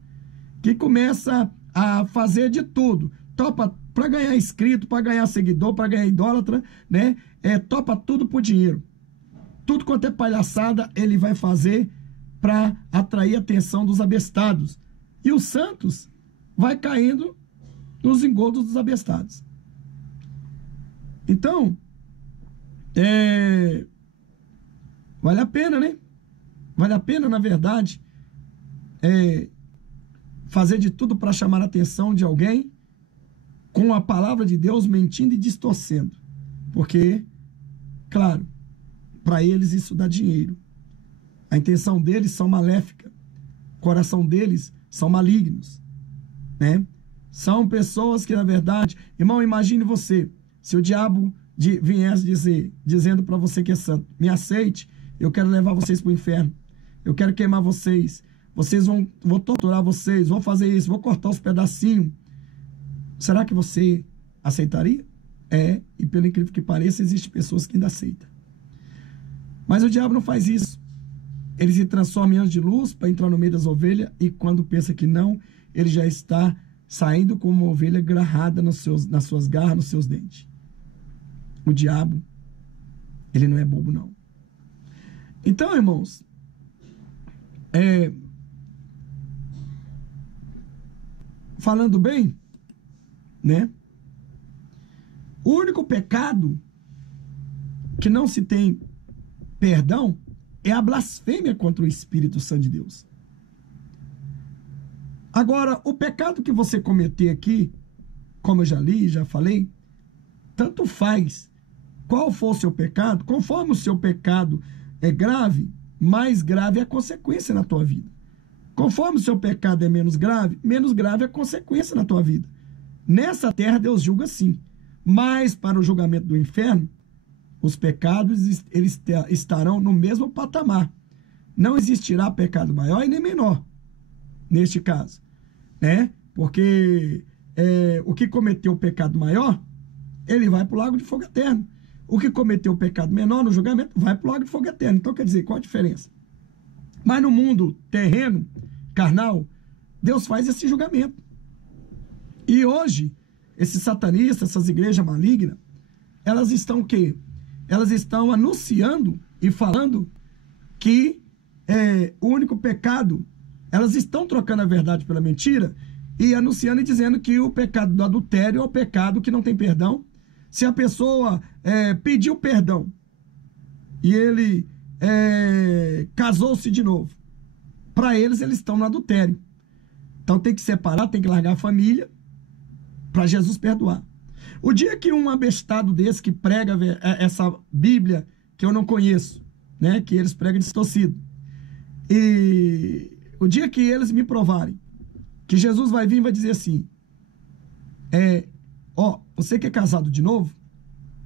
que começa a fazer de tudo. Topa para ganhar inscrito, para ganhar seguidor, para ganhar idólatra, né? Topa tudo por dinheiro. Tudo quanto é palhaçada, ele vai fazer para atrair a atenção dos abestados. E os santos vai caindo nos engodos dos abestados. Então, vale a pena, né? Vale a pena, na verdade, fazer de tudo para chamar a atenção de alguém com a palavra de Deus mentindo e distorcendo. Porque, claro, para eles isso dá dinheiro. A intenção deles são maléfica. O coração deles são malignos, né? São pessoas que, na verdade... Irmão, imagine você, se o diabo viesse dizendo para você que é santo, me aceite, eu quero levar vocês para o inferno, eu quero queimar vocês vou torturar vocês, vou fazer isso, vou cortar os pedacinhos. Será que você aceitaria? E pelo incrível que pareça, existem pessoas que ainda aceitam. Mas o diabo não faz isso. Ele se transforma em anjo de luz para entrar no meio das ovelhas e quando pensa que não, ele já está saindo como uma ovelha garrada nas suas garras, nos seus dentes. O diabo, ele não é bobo, não. Então, irmãos, falando bem, né? O único pecado que não se tem perdão é a blasfêmia contra o Espírito Santo de Deus. Agora, o pecado que você cometer aqui, como eu já li, já falei, tanto faz qual for o seu pecado, conforme o seu pecado é grave, mais grave é a consequência na tua vida. Conforme o seu pecado é menos grave é a consequência na tua vida. Nessa terra Deus julga sim, mas para o julgamento do inferno, os pecados eles estarão no mesmo patamar. Não existirá pecado maior e nem menor, neste caso, né? Porque o que cometeu o pecado maior, ele vai para o lago de fogo eterno. O que cometeu o pecado menor no julgamento vai para o lago de fogo eterno. Então, quer dizer, qual a diferença? Mas no mundo terreno, carnal, Deus faz esse julgamento. E hoje, esses satanistas, essas igrejas malignas, elas estão o quê? Elas estão anunciando e falando que o único pecado, elas estão trocando a verdade pela mentira e anunciando e dizendo que o pecado do adultério é o pecado que não tem perdão. Se a pessoa pediu perdão e ele casou-se de novo, para eles estão no adultério. Então tem que separar, tem que largar a família para Jesus perdoar. O dia que um abestado desse que prega essa Bíblia que eu não conheço, né, que eles pregam distorcido, e o dia que eles me provarem que Jesus vai vir e vai dizer assim, você que é casado de novo,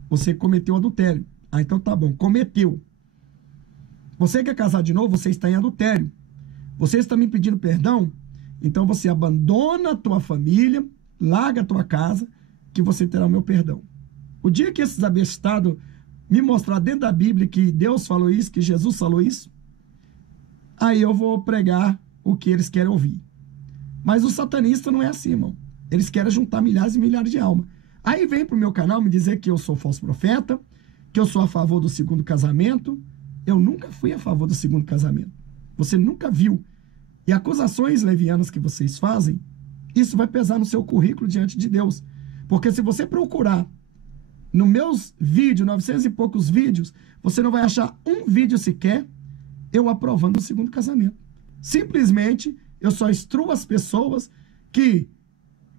você cometeu adultério. Ah, então tá bom, cometeu. Você que é casado de novo, você está em adultério. Você está me pedindo perdão, então você abandona a tua família, larga a tua casa, que você terá o meu perdão. O dia que esses abestados me mostrar dentro da Bíblia que Deus falou isso, que Jesus falou isso, aí eu vou pregar o que eles querem ouvir. Mas o satanista não é assim, irmão. Eles querem juntar milhares e milhares de almas. Aí vem pro meu canal me dizer que eu sou falso profeta, que eu sou a favor do segundo casamento. Eu nunca fui a favor do segundo casamento. Você nunca viu. E acusações levianas que vocês fazem, isso vai pesar no seu currículo diante de Deus. Porque se você procurar nos meus vídeos, 900 e poucos vídeos, você não vai achar um vídeo sequer eu aprovando o segundo casamento. Simplesmente, eu só instruo as pessoas que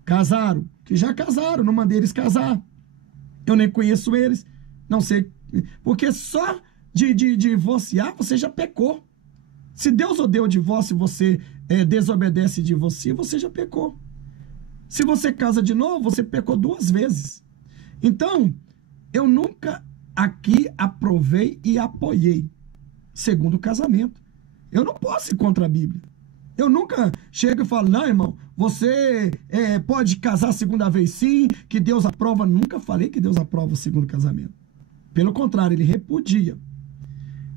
casaram, que já casaram, não mandei eles casar. Eu nem conheço eles, não sei. Porque só de divorciar, você já pecou. Se Deus odeia o divórcio e você desobedece de você já pecou. Se você casa de novo, você pecou 2 vezes. Então, eu nunca aqui aprovei e apoiei segundo casamento. Eu não posso ir contra a Bíblia. Eu nunca chego e falo, não, irmão, você pode casar a segunda vez sim, que Deus aprova. Nunca falei que Deus aprova o segundo casamento. Pelo contrário, ele repudia.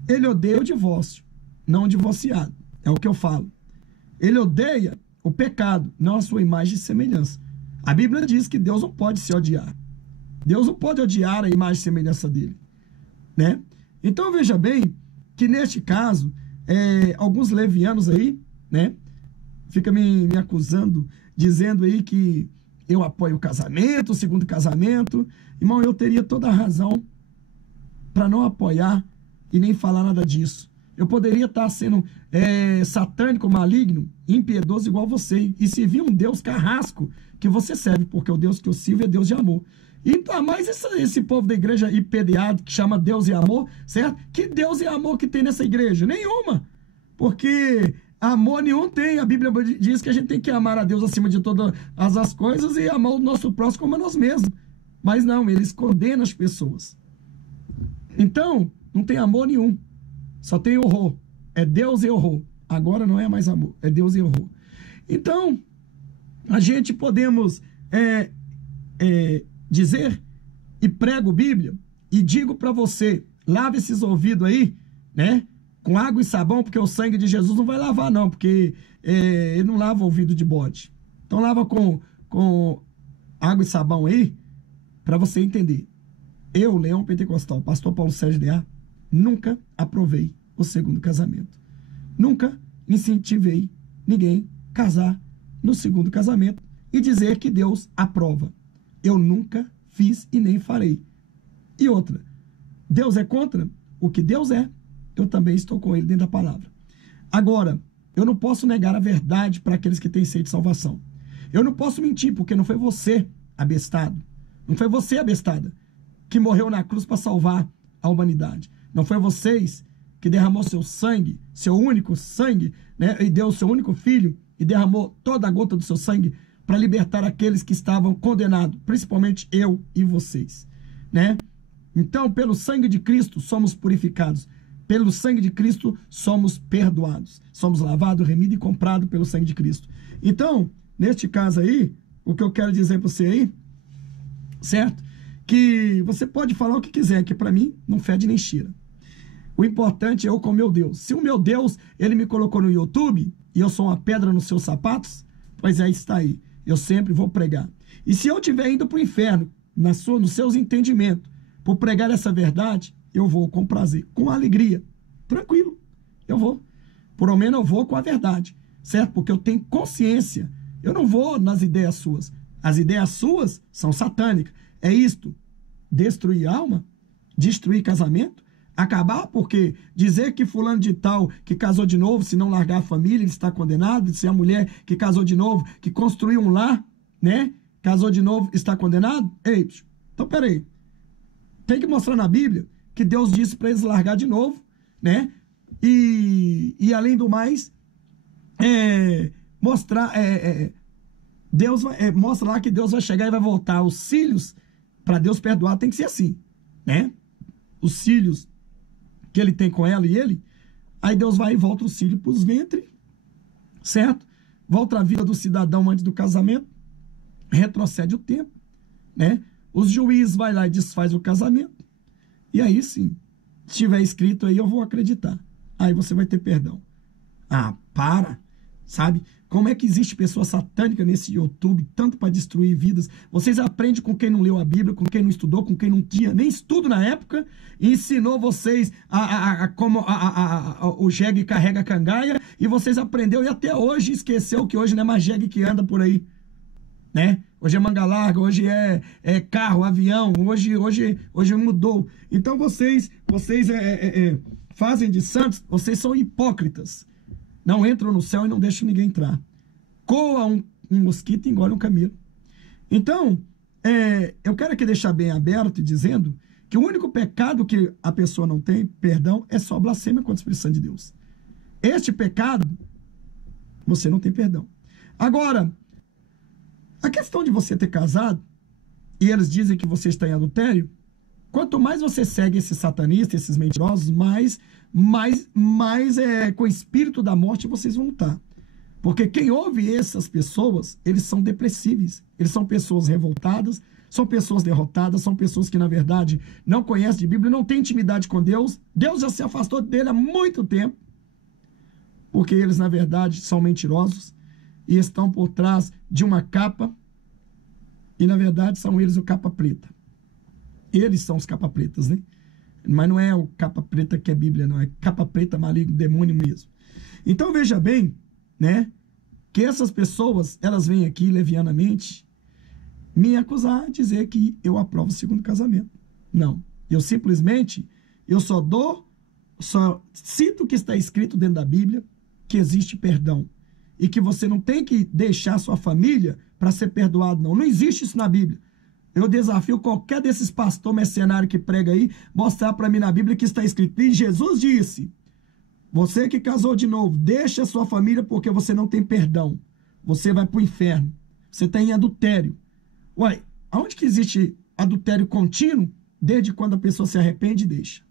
Ele odeia o divórcio, não o divorciado. É o que eu falo. Ele odeia o pecado, não a sua imagem e semelhança. A Bíblia diz que Deus não pode se odiar. Deus não pode odiar a imagem e semelhança dele, né? Então, veja bem que neste caso, alguns levianos aí, né, fica me acusando, dizendo aí que eu apoio o casamento, o segundo casamento. Irmão, eu teria toda a razão para não apoiar e nem falar nada disso. Eu poderia estar sendo satânico, maligno, impiedoso igual você, e servir um Deus carrasco que você serve, porque o Deus que eu sirvo é Deus de amor. Então, mas esse povo da igreja IPDA, que chama Deus e amor, certo? Que Deus e amor que tem nessa igreja? Nenhuma. Porque amor nenhum tem. A Bíblia diz que a gente tem que amar a Deus acima de todas as coisas e amar o nosso próximo como a nós mesmos. Mas não, eles condenam as pessoas. Então, não tem amor nenhum. Só tem horror. É Deus e horror. Agora não é mais amor, é Deus e horror. Então, a gente podemos dizer e prego Bíblia e digo para você, lave esses ouvidos aí, né? Com água e sabão, porque o sangue de Jesus não vai lavar não, porque ele não lava o ouvido de bode. Então lava com água e sabão aí, para você entender. Eu, Leão Pentecostal, pastor Paulo Sérgio de A, nunca aprovei o segundo casamento. Nunca incentivei ninguém casar no segundo casamento e dizer que Deus aprova. Eu nunca fiz e nem farei. E outra, Deus é contra o que Deus é, eu também estou com ele dentro da palavra. Agora, eu não posso negar a verdade para aqueles que têm sede de salvação. Eu não posso mentir, porque não foi você, abestado, não foi você, abestada, que morreu na cruz para salvar a humanidade. Não foi vocês que derramou seu sangue, seu único sangue, né, e deu o seu único filho e derramou toda a gota do seu sangue para libertar aqueles que estavam condenados, principalmente eu e vocês, né? Então, pelo sangue de Cristo somos purificados. Pelo sangue de Cristo somos perdoados. Somos lavados, remidos e comprados pelo sangue de Cristo. Então, neste caso aí, o que eu quero dizer para você aí, certo? Que você pode falar o que quiser, que para mim não fede nem cheira. O importante é eu com o meu Deus. Se o meu Deus, ele me colocou no YouTube e eu sou uma pedra nos seus sapatos, pois aí está aí. Eu sempre vou pregar. E se eu estiver indo para o inferno, nos seus entendimentos, por pregar essa verdade, eu vou com prazer, com alegria, tranquilo, eu vou. Por lo menos eu vou com a verdade, certo? Porque eu tenho consciência, eu não vou nas ideias suas. As ideias suas são satânicas. É isto, destruir alma, destruir casamento, acabar porque dizer que fulano de tal que casou de novo, se não largar a família, ele está condenado, se a mulher que casou de novo, que construiu um lar, né, casou de novo, está condenado? Ei, então peraí, tem que mostrar na Bíblia que Deus disse para eles largar de novo, né? E além do mais, mostrar, Deus mostra lá que Deus vai chegar e vai voltar. Os cílios, para Deus perdoar, tem que ser assim, né? Os cílios que ele tem com ela e ele, aí Deus vai e volta o cílio para os ventres, certo? Volta a vida do cidadão antes do casamento, retrocede o tempo, né? Os juízes vai lá e desfaz o casamento, e aí sim, se tiver escrito aí, eu vou acreditar. Aí você vai ter perdão. Ah, para! Sabe? Como é que existe pessoa satânica nesse YouTube, tanto para destruir vidas? Vocês aprendem com quem não leu a Bíblia, com quem não estudou, com quem não tinha nem estudo na época, e ensinou vocês como o jegue carrega a cangaia, e vocês aprenderam e até hoje esqueceu que hoje não é mais jegue que anda por aí, né? Hoje é manga larga, hoje é carro, avião, hoje mudou. Então vocês fazem de santos, vocês são hipócritas. Não entram no céu e não deixam ninguém entrar. Coa um mosquito e engole um camelo. Então, eu quero aqui deixar bem aberto, dizendo que o único pecado que a pessoa não tem perdão é só blasfêmia contra o Espírito Santo de Deus. Este pecado, você não tem perdão. Agora, a questão de você ter casado, e eles dizem que você está em adultério, quanto mais você segue esses satanistas, esses mentirosos, mais com o espírito da morte vocês vão lutar. Porque quem ouve essas pessoas, eles são depressíveis, eles são pessoas revoltadas, são pessoas derrotadas, são pessoas que, na verdade, não conhecem de Bíblia, não têm intimidade com Deus. Deus já se afastou dele há muito tempo, porque eles, na verdade, são mentirosos e estão por trás de uma capa, e, na verdade, são eles o capa preta. Eles são os capa pretas, né? Mas não é o capa preta que é Bíblia, não. É capa preta, maligno, demônio mesmo. Então, veja bem, né? Que essas pessoas, elas vêm aqui levianamente me acusar, dizer que eu aprovo o segundo casamento. Não. Eu simplesmente, só cito o que está escrito dentro da Bíblia, que existe perdão. E que você não tem que deixar sua família para ser perdoado, não. Não existe isso na Bíblia. Eu desafio qualquer desses pastores mercenários que prega aí, mostrar para mim na Bíblia que está escrito. E Jesus disse, você que casou de novo, deixa a sua família porque você não tem perdão. Você vai para o inferno. Você está em adultério. Uai, aonde que existe adultério contínuo? Desde quando a pessoa se arrepende e deixa.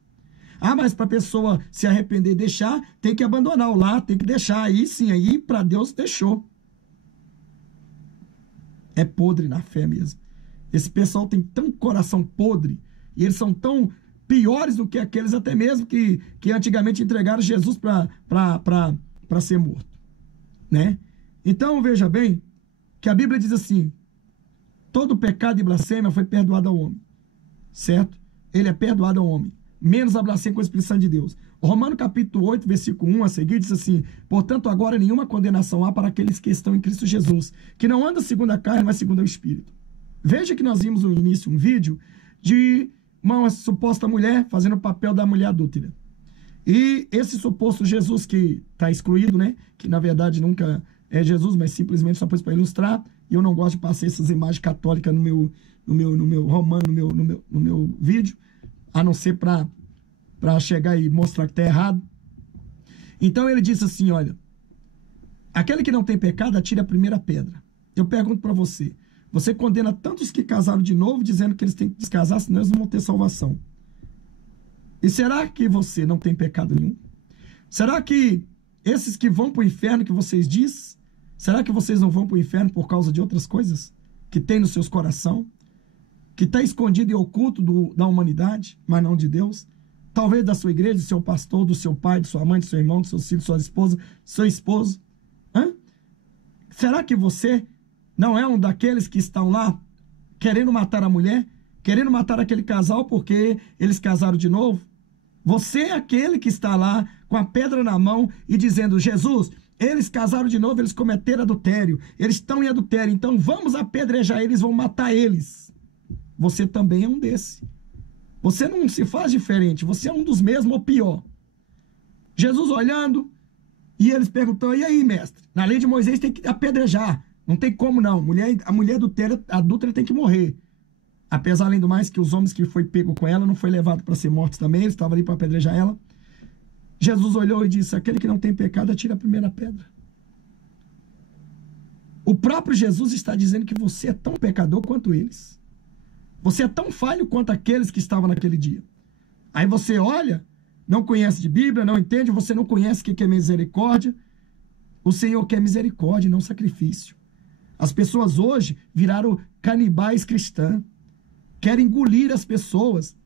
Ah, mas para a pessoa se arrepender e deixar, tem que abandonar o lar, tem que deixar. Aí sim, aí para Deus deixou. É podre na fé mesmo. Esse pessoal tem tão coração podre, e eles são tão piores do que aqueles até mesmo que antigamente entregaram Jesus para ser morto, né? Então, veja bem, que a Bíblia diz assim, todo pecado e blasfêmia foi perdoado ao homem, certo? Ele é perdoado ao homem, menos a blasfêmia com o Espírito Santo de Deus. Romanos capítulo 8, versículo 1 a seguir, diz assim, portanto, agora nenhuma condenação há para aqueles que estão em Cristo Jesus, que não andam segundo a carne, mas segundo o Espírito. Veja que nós vimos no início um vídeo de uma suposta mulher fazendo o papel da mulher adúltera. E esse suposto Jesus que está excluído, né? Que na verdade nunca é Jesus, mas simplesmente só pôs para ilustrar. E eu não gosto de passar essas imagens católicas no meu romano, no meu vídeo, a não ser para chegar e mostrar que está errado. Então ele disse assim, olha, aquele que não tem pecado, atire a primeira pedra. Eu pergunto para você, você condena tantos que casaram de novo, dizendo que eles têm que descasar, senão eles não vão ter salvação. E será que você não tem pecado nenhum? Será que esses que vão para o inferno que vocês dizem, será que vocês não vão para o inferno por causa de outras coisas que tem nos seus coração, que está escondido e oculto da humanidade, mas não de Deus? Talvez da sua igreja, do seu pastor, do seu pai, de sua mãe, do seu irmão, do seu filho, sua esposa, seu esposo. Será que você não é um daqueles que estão lá querendo matar a mulher, querendo matar aquele casal porque eles casaram de novo? Você é aquele que está lá com a pedra na mão e dizendo, Jesus, eles casaram de novo, eles cometeram adultério, eles estão em adultério, então vamos apedrejar eles, vão matar eles. Você também é um desse. Você não se faz diferente, você é um dos mesmos ou pior. Jesus olhando, e eles perguntam, e aí, mestre? Na lei de Moisés tem que apedrejar. Não tem como não. A mulher adúltera tem que morrer. Apesar, além do mais, que os homens que foi pego com ela não foi levado para ser mortos também. Eles estavam ali para apedrejar ela. Jesus olhou e disse, aquele que não tem pecado, atira a primeira pedra. O próprio Jesus está dizendo que você é tão pecador quanto eles. Você é tão falho quanto aqueles que estavam naquele dia. Aí você olha, não conhece de Bíblia, não entende, você não conhece o que é misericórdia. O Senhor quer misericórdia, não sacrifício. As pessoas hoje viraram canibais cristãs. Querem engolir as pessoas.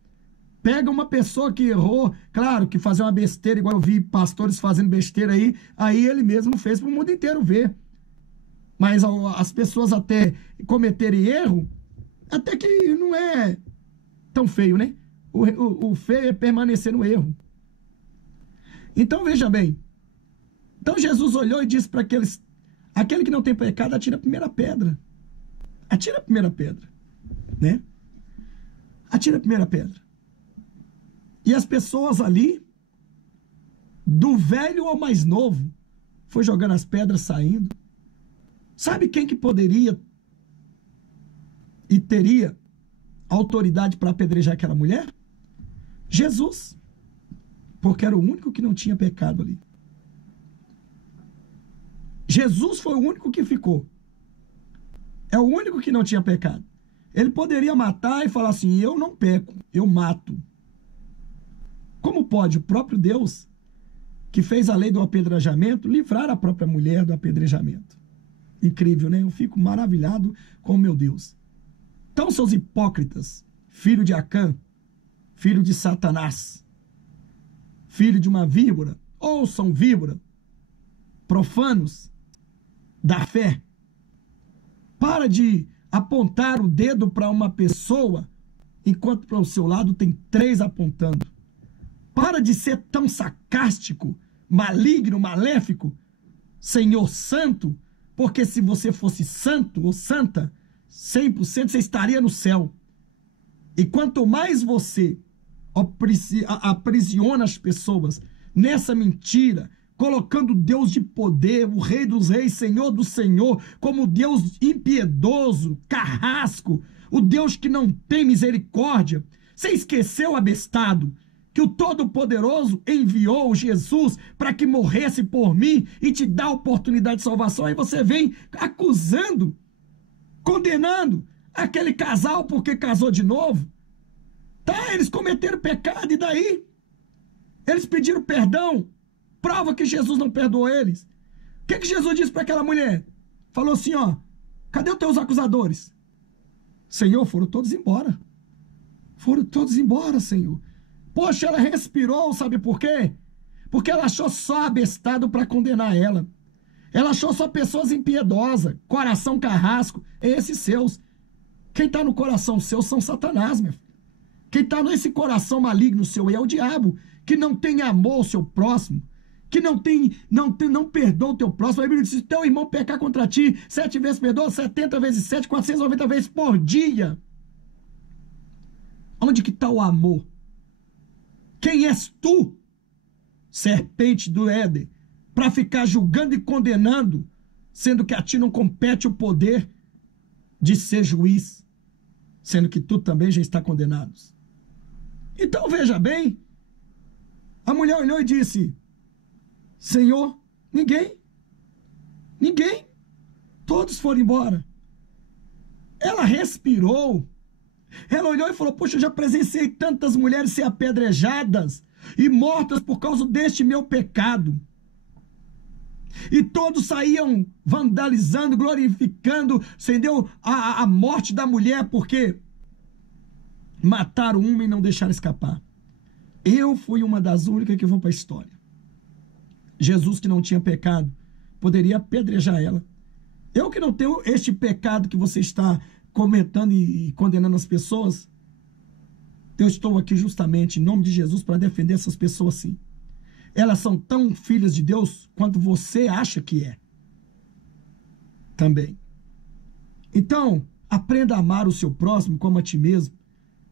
Pega uma pessoa que errou, claro, que fazer uma besteira, igual eu vi pastores fazendo besteira aí ele mesmo fez para o mundo inteiro ver. Mas as pessoas até cometerem erro, até que não é tão feio, né? O feio é permanecer no erro. Então, veja bem. Então, Jesus olhou e disse para aquele que não tem pecado, atira a primeira pedra. Atira a primeira pedra, né? Atira a primeira pedra. E as pessoas ali, do velho ao mais novo, foi jogando as pedras, saindo. Sabe quem que poderia e teria autoridade para apedrejar aquela mulher? Jesus. Porque era o único que não tinha pecado ali. Jesus foi o único que ficou. É o único que não tinha pecado. Ele poderia matar e falar assim, eu não peco, eu mato. Como pode o próprio Deus, que fez a lei do apedrejamento, livrar a própria mulher do apedrejamento? Incrível, né? Eu fico maravilhado com o meu Deus. Então, seus hipócritas, filho de Acã, filho de Satanás, filho de uma víbora, ou são víbora, profanos da fé, para de apontar o dedo para uma pessoa, enquanto para o seu lado tem 3 apontando. Para de ser tão sarcástico, maligno, maléfico, Senhor Santo, porque se você fosse santo ou santa, 100% você estaria no céu. E quanto mais você aprisiona as pessoas nessa mentira, colocando Deus de poder, o Rei dos Reis, Senhor do Senhor, como Deus impiedoso, carrasco, o Deus que não tem misericórdia. Você esqueceu, abestado, que o Todo-Poderoso enviou Jesus para que morresse por mim e te dá a oportunidade de salvação. Aí você vem acusando, condenando aquele casal porque casou de novo. Tá, eles cometeram pecado, e daí? Eles pediram perdão. Prova que Jesus não perdoou eles. O que Jesus disse para aquela mulher? Falou assim, ó, cadê os teus acusadores? Senhor, foram todos embora. Foram todos embora, Senhor. Poxa, ela respirou, sabe por quê? Porque ela achou só abestado para condenar ela. Ela achou só pessoas impiedosas, coração carrasco, esses seus. Quem está no coração seu são Satanás, meu filho. Quem está nesse coração maligno seu é o diabo, que não tem amor ao seu próximo, que não perdoa o teu próximo. A Bíblia diz, se teu irmão pecar contra ti, 7 vezes perdoa, 70 vezes 7, 490 vezes por dia. Onde que está o amor? Quem és tu, serpente do Éden, para ficar julgando e condenando, sendo que a ti não compete o poder de ser juiz, sendo que tu também já está condenado? Então veja bem, a mulher olhou e disse, Senhor, ninguém, todos foram embora. Ela respirou, ela olhou e falou, poxa, eu já presenciei tantas mulheres ser apedrejadas e mortas por causa deste meu pecado. E todos saíam vandalizando, glorificando, entendeu? A morte da mulher, porque mataram uma e não deixaram escapar. Eu fui uma das únicas que vou para a história. Jesus, que não tinha pecado, poderia apedrejar ela. Eu que não tenho este pecado que você está comentando e condenando as pessoas, eu estou aqui justamente em nome de Jesus para defender essas pessoas sim. Elas são tão filhas de Deus quanto você acha que é. Também. Então, aprenda a amar o seu próximo como a ti mesmo.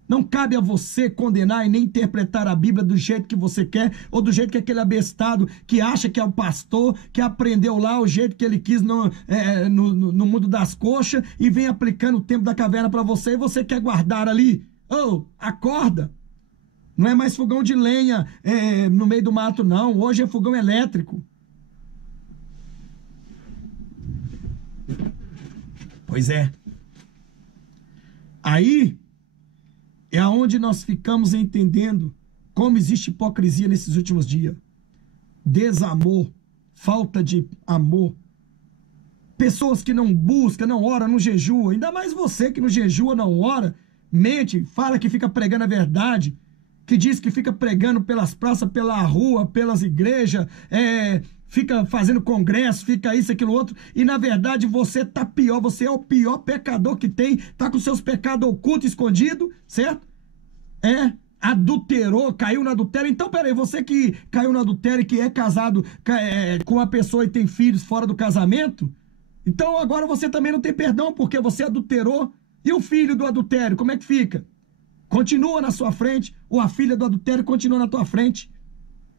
Não cabe a você condenar e nem interpretar a Bíblia do jeito que você quer, ou do jeito que aquele abestado que acha que é o pastor, que aprendeu lá o jeito que ele quis no mundo das coxas, e vem aplicando o tempo da caverna para você, e você quer guardar ali. Oh, acorda! Não é mais fogão de lenha no meio do mato, não. Hoje é fogão elétrico. Pois é. Aí é aonde nós ficamos entendendo como existe hipocrisia nesses últimos dias. Desamor, falta de amor. Pessoas que não buscam, não oram, não jejuam. Ainda mais você que não jejua, não ora, mente, fala que fica pregando a verdade, que diz que fica pregando pelas praças, pela rua, pelas igrejas, fica fazendo congresso, fica isso, aquilo, outro, e na verdade você tá pior, você é o pior pecador que tem, tá com seus pecados ocultos, escondidos, certo? Adulterou, caiu no adultério. Então, peraí, você que caiu no adultério e que é casado com uma pessoa e tem filhos fora do casamento, então agora você também não tem perdão porque você adulterou. E o filho do adultério, como é que fica? Continua na sua frente, ou a filha do adultério continua na tua frente,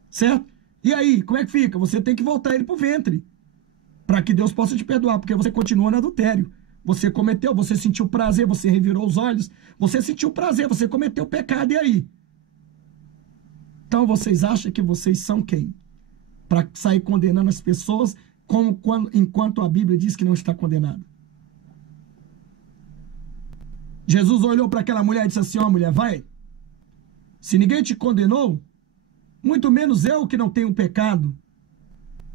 certo? E aí, como é que fica? Você tem que voltar ele pro ventre, para que Deus possa te perdoar, porque você continua no adultério. Você cometeu, você sentiu prazer, você revirou os olhos, você sentiu prazer, você cometeu pecado, e aí? Então vocês acham que vocês são quem? Para sair condenando as pessoas, enquanto a Bíblia diz que não está condenado. Jesus olhou para aquela mulher e disse assim, ó, mulher, vai, se ninguém te condenou, muito menos eu que não tenho pecado.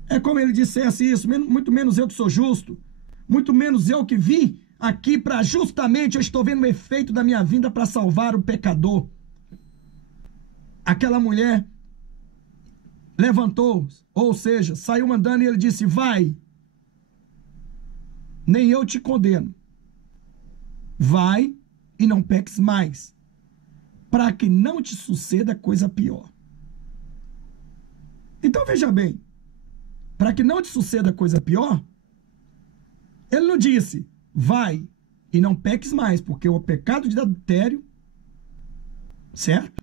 É como ele dissesse isso, muito menos eu que sou justo, muito menos eu que vim aqui para justamente, eu estou vendo o efeito da minha vinda para salvar o pecador. Aquela mulher levantou, ou seja, saiu andando e ele disse, vai, nem eu te condeno, vai e não peques mais, para que não te suceda coisa pior. Então veja bem, para que não te suceda coisa pior, ele não disse, vai e não peques mais, porque o pecado de adultério, certo?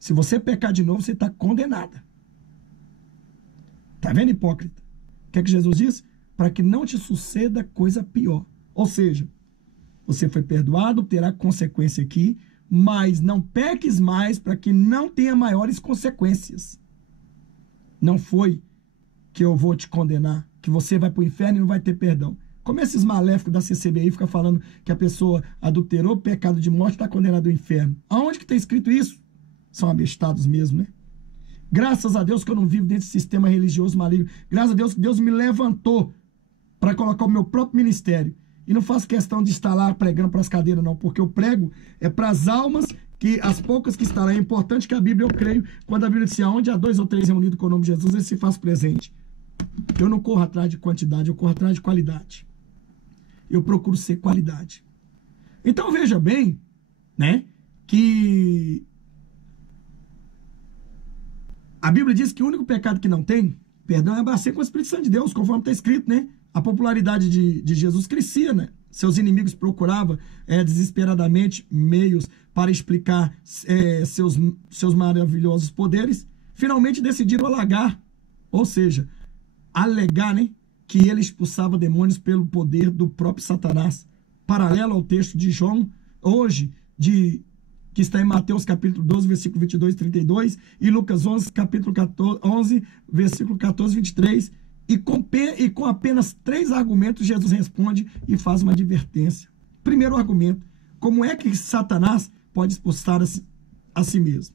Se você pecar de novo, você está condenada. Tá vendo, hipócrita? O que é que Jesus disse? Para que não te suceda coisa pior. Ou seja, você foi perdoado, terá consequência aqui, mas não peques mais para que não tenha maiores consequências. Não foi que eu vou te condenar, que você vai para o inferno e não vai ter perdão. Como esses maléficos da CCBI ficam falando que a pessoa adulterou, pecado de morte, está condenado ao inferno. Aonde que está escrito isso? São abestados mesmo, né? Graças a Deus que eu não vivo dentro desse sistema religioso maligno. Graças a Deus que Deus me levantou para colocar o meu próprio ministério. E não faço questão de estar lá pregando para as cadeiras, não. Porque eu prego para as almas, que as poucas que estão lá. É importante que a Bíblia, eu creio, quando a Bíblia diz, onde há 2 ou 3 reunidos com o nome de Jesus, ele se faz presente. Eu não corro atrás de quantidade, eu corro atrás de qualidade. Eu procuro ser qualidade. Então veja bem, né, que a Bíblia diz que o único pecado que não tem perdão é abraçar com o Espírito Santo de Deus, conforme está escrito, né? A popularidade de Jesus crescia, né? Seus inimigos procuravam desesperadamente meios para explicar seus maravilhosos poderes. Finalmente decidiram alagar, ou seja, alegar, né, que ele expulsava demônios pelo poder do próprio Satanás. Paralelo ao texto de João, hoje, que está em Mateus capítulo 12, versículo 22 e 32, e Lucas 11, capítulo 11, versículo 14 e 23, e com apenas 3 argumentos, Jesus responde e faz uma advertência. Primeiro argumento, como é que Satanás pode expulsar a si mesmo?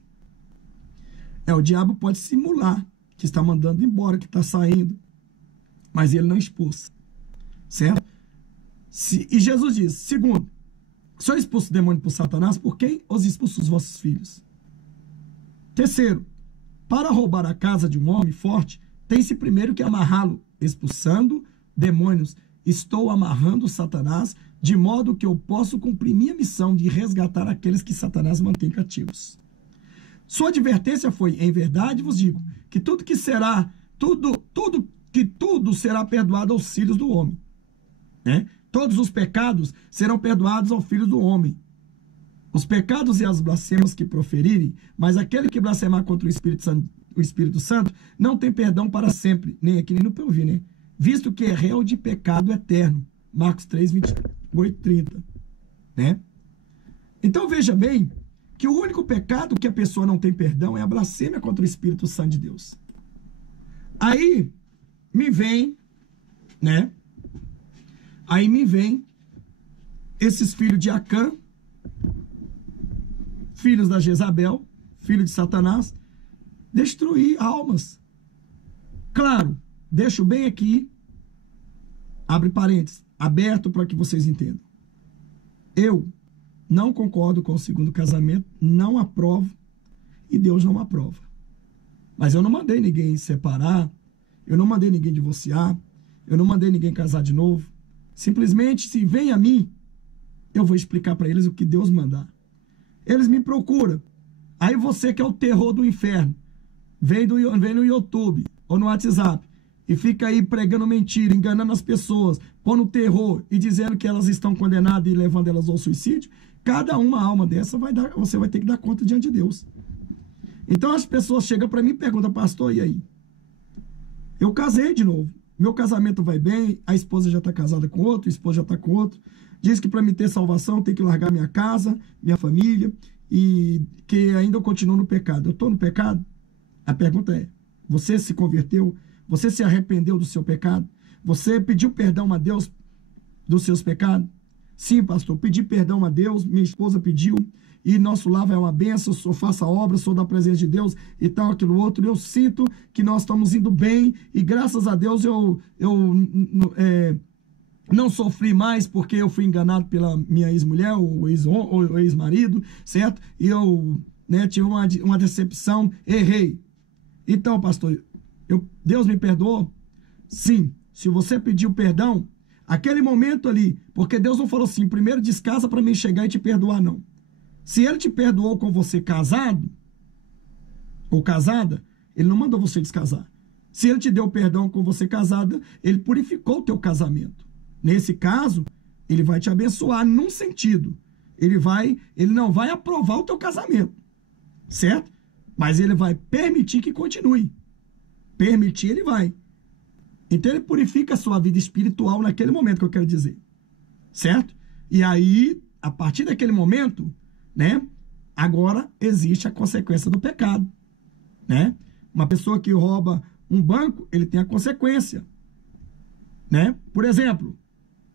O diabo pode simular que está mandando embora, que está saindo, mas ele não expulsa, certo? E Jesus diz, segundo, se eu expulso o demônio por Satanás, por quem os expulso os vossos filhos? Terceiro, para roubar a casa de um homem forte, tem-se primeiro que amarrá-lo, expulsando demônios. Estou amarrando Satanás, de modo que eu posso cumprir minha missão de resgatar aqueles que Satanás mantém cativos. Sua advertência foi, em verdade vos digo, que tudo será perdoado aos filhos do homem, né? Todos os pecados serão perdoados ao Filho do Homem. Os pecados e as blasfemas que proferirem, mas aquele que blasfemar contra o Espírito Santo não tem perdão para sempre, nem aqui nem no porvir, né? Visto que é réu de pecado eterno. Marcos 3, 28, 30. Né? Então veja bem que o único pecado que a pessoa não tem perdão é a blasfêmia contra o Espírito Santo de Deus. Aí me vem, né? Aí me vem esses filhos de Acã, filhos da Jezabel, filho de Satanás, destruir almas. Claro, deixo bem aqui, abre parênteses, aberto para que vocês entendam. Eu não concordo com o segundo casamento, não aprovo, e Deus não aprova. Mas eu não mandei ninguém separar, eu não mandei ninguém divorciar, eu não mandei ninguém casar de novo. Simplesmente, se vem a mim, eu vou explicar para eles o que Deus mandar. Eles me procuram. Aí você que é o terror do inferno, vem no YouTube ou no WhatsApp e fica aí pregando mentira, enganando as pessoas, pondo terror e dizendo que elas estão condenadas e levando elas ao suicídio. Cada uma alma dessa você vai ter que dar conta diante de Deus. Então as pessoas chegam para mim e perguntam, pastor, e aí? Eu casei de novo. Meu casamento vai bem, a esposa já está casada com outro, a esposa já está com outro. Diz que para me ter salvação tem que largar minha casa, minha família, e que ainda eu continuo no pecado. Eu estou no pecado? A pergunta é, você se converteu? Você se arrependeu do seu pecado? Você pediu perdão a Deus dos seus pecados? Sim, pastor, pedi perdão a Deus, minha esposa pediu, e nosso lar vai uma bênção, eu faço a obra, sou da presença de Deus e tal, aquilo outro. Eu sinto que nós estamos indo bem e graças a Deus eu não sofri mais porque eu fui enganado pela minha ex-mulher ou ex-marido, certo? E eu tive uma decepção, errei. Então, pastor, Deus me perdoou? Sim. Se você pediu perdão, aquele momento ali, porque Deus não falou assim, primeiro descasa para mim chegar e te perdoar, não. Se ele te perdoou com você casado ou casada, ele não mandou você descasar. Se ele te deu perdão com você casada, ele purificou o teu casamento. Nesse caso, ele vai te abençoar num sentido. Ele não vai aprovar o teu casamento, certo? Mas ele vai permitir que continue. Permitir, ele vai. Então ele purifica a sua vida espiritual naquele momento que eu quero dizer, certo? E aí, a partir daquele momento, agora existe a consequência do pecado, Uma pessoa que rouba um banco, ele tem a consequência, Por exemplo,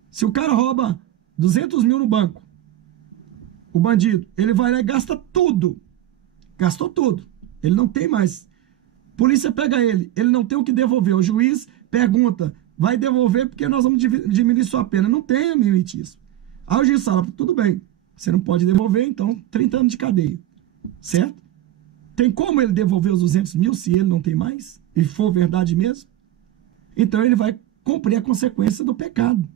se o cara rouba 200 mil no banco, o bandido, ele vai lá e gasta tudo. Gastou tudo. Ele não tem mais. Polícia pega ele não tem o que devolver. O juiz pergunta, vai devolver porque nós vamos diminuir sua pena. Não tem limite isso. Aí o juiz fala, tudo bem, você não pode devolver, então 30 anos de cadeia, certo? Tem como ele devolver os 200 mil se ele não tem mais? E for verdade mesmo? Então ele vai cumprir a consequência do pecado.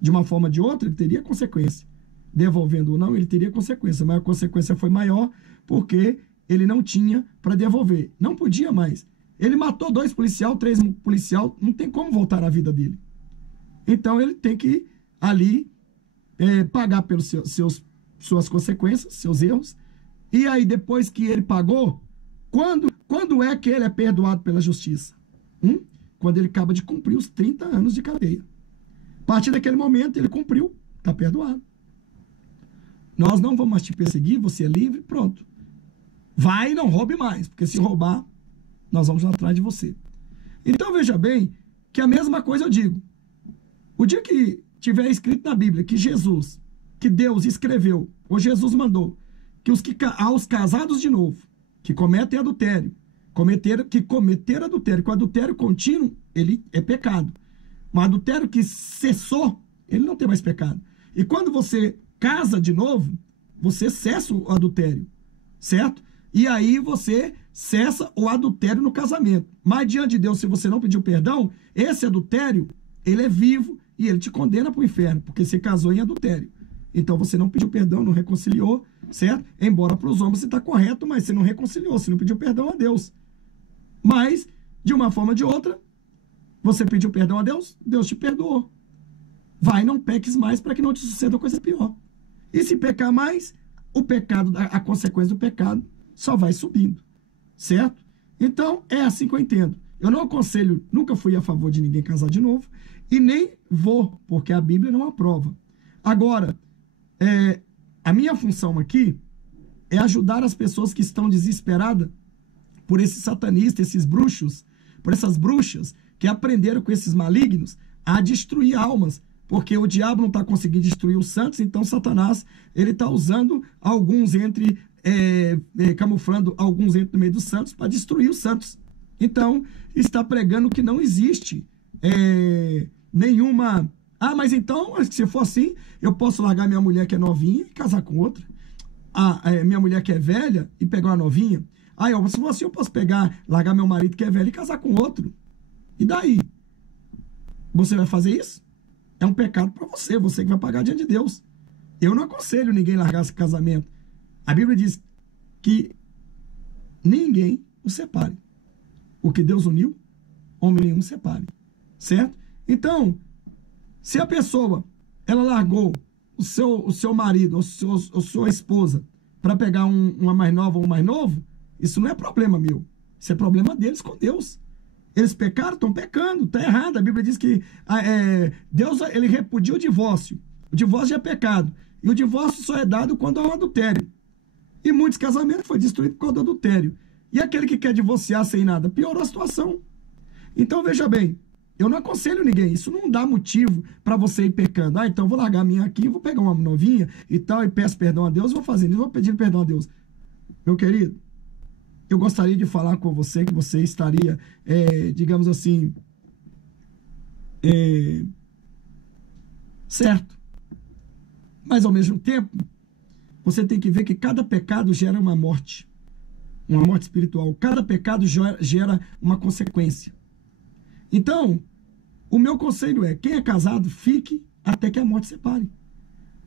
De uma forma ou de outra, ele teria consequência. Devolvendo ou não, ele teria consequência, mas a consequência foi maior porque ele não tinha para devolver. Não podia mais. Ele matou 2 policiais, 3 policiais, não tem como voltar à vida dele. Então ele tem que ali pagar pelas suas consequências, seus erros. E aí depois que ele pagou, quando é que ele é perdoado pela justiça? Quando ele acaba de cumprir os 30 anos de cadeia. A partir daquele momento ele cumpriu, está perdoado. Nós não vamos mais te perseguir, você é livre, pronto. Vai e não roube mais, porque se roubar, nós vamos atrás de você. Então veja bem que a mesma coisa eu digo. O dia que tiver escrito na Bíblia que Jesus, que Deus escreveu, ou Jesus mandou, que aos casados de novo, que cometem adultério, que cometeram adultério, que o adultério contínuo, ele é pecado. Mas adultério que cessou, ele não tem mais pecado. E quando você casa de novo, você cessa o adultério, certo? E aí você cessa o adultério no casamento. Mas diante de Deus, se você não pediu perdão, esse adultério, ele é vivo e ele te condena para o inferno, porque você casou em adultério. Então você não pediu perdão, não reconciliou, certo? Embora para os homens você está correto, mas você não reconciliou, você não pediu perdão a Deus. Mas, de uma forma ou de outra, você pediu perdão a Deus, Deus te perdoou. Vai, não peques mais para que não te suceda coisa pior. E se pecar mais, o pecado, a consequência do pecado só vai subindo, certo? Então, é assim que eu entendo. Eu não aconselho, nunca fui a favor de ninguém casar de novo, e nem vou, porque a Bíblia não aprova. Agora, a minha função aqui é ajudar as pessoas que estão desesperadas por esses satanistas, esses bruxos, por essas bruxas que aprenderam com esses malignos a destruir almas, porque o diabo não está conseguindo destruir os santos, então Satanás ele está usando alguns camuflando alguns entre no meio dos santos para destruir os santos. Então, está pregando que não existe nenhuma... Ah, mas então, se for assim, eu posso largar minha mulher que é novinha e casar com outra. Minha mulher que é velha e pegar uma novinha. Se for assim, eu posso largar meu marido que é velho e casar com outro. E daí? Você vai fazer isso? É um pecado para você que vai pagar diante de Deus. Eu não aconselho ninguém largar esse casamento. A Bíblia diz que ninguém o separe. O que Deus uniu, homem nenhum separe. Certo? Então, se a pessoa, ela largou o seu marido, ou sua esposa, para pegar uma mais nova ou um mais novo, isso não é problema meu. Isso é problema deles com Deus. Eles pecaram, estão pecando, está errado. A Bíblia diz que Deus ele repudia o divórcio. O divórcio é pecado. E o divórcio só é dado quando há um adultério. E muitos casamentos foram destruídos por causa do adultério. E aquele que quer divorciar sem nada, piorou a situação. Então, veja bem, eu não aconselho ninguém. Isso não dá motivo para você ir pecando. Então eu vou largar a minha aqui, vou pegar uma novinha e tal, e peço perdão a Deus, vou fazendo isso, vou pedindo perdão a Deus. Meu querido, eu gostaria de falar com você que você estaria, digamos assim, certo. Mas, ao mesmo tempo, você tem que ver que cada pecado gera uma morte espiritual. Cada pecado gera uma consequência. Então, o meu conselho é, quem é casado, fique até que a morte separe.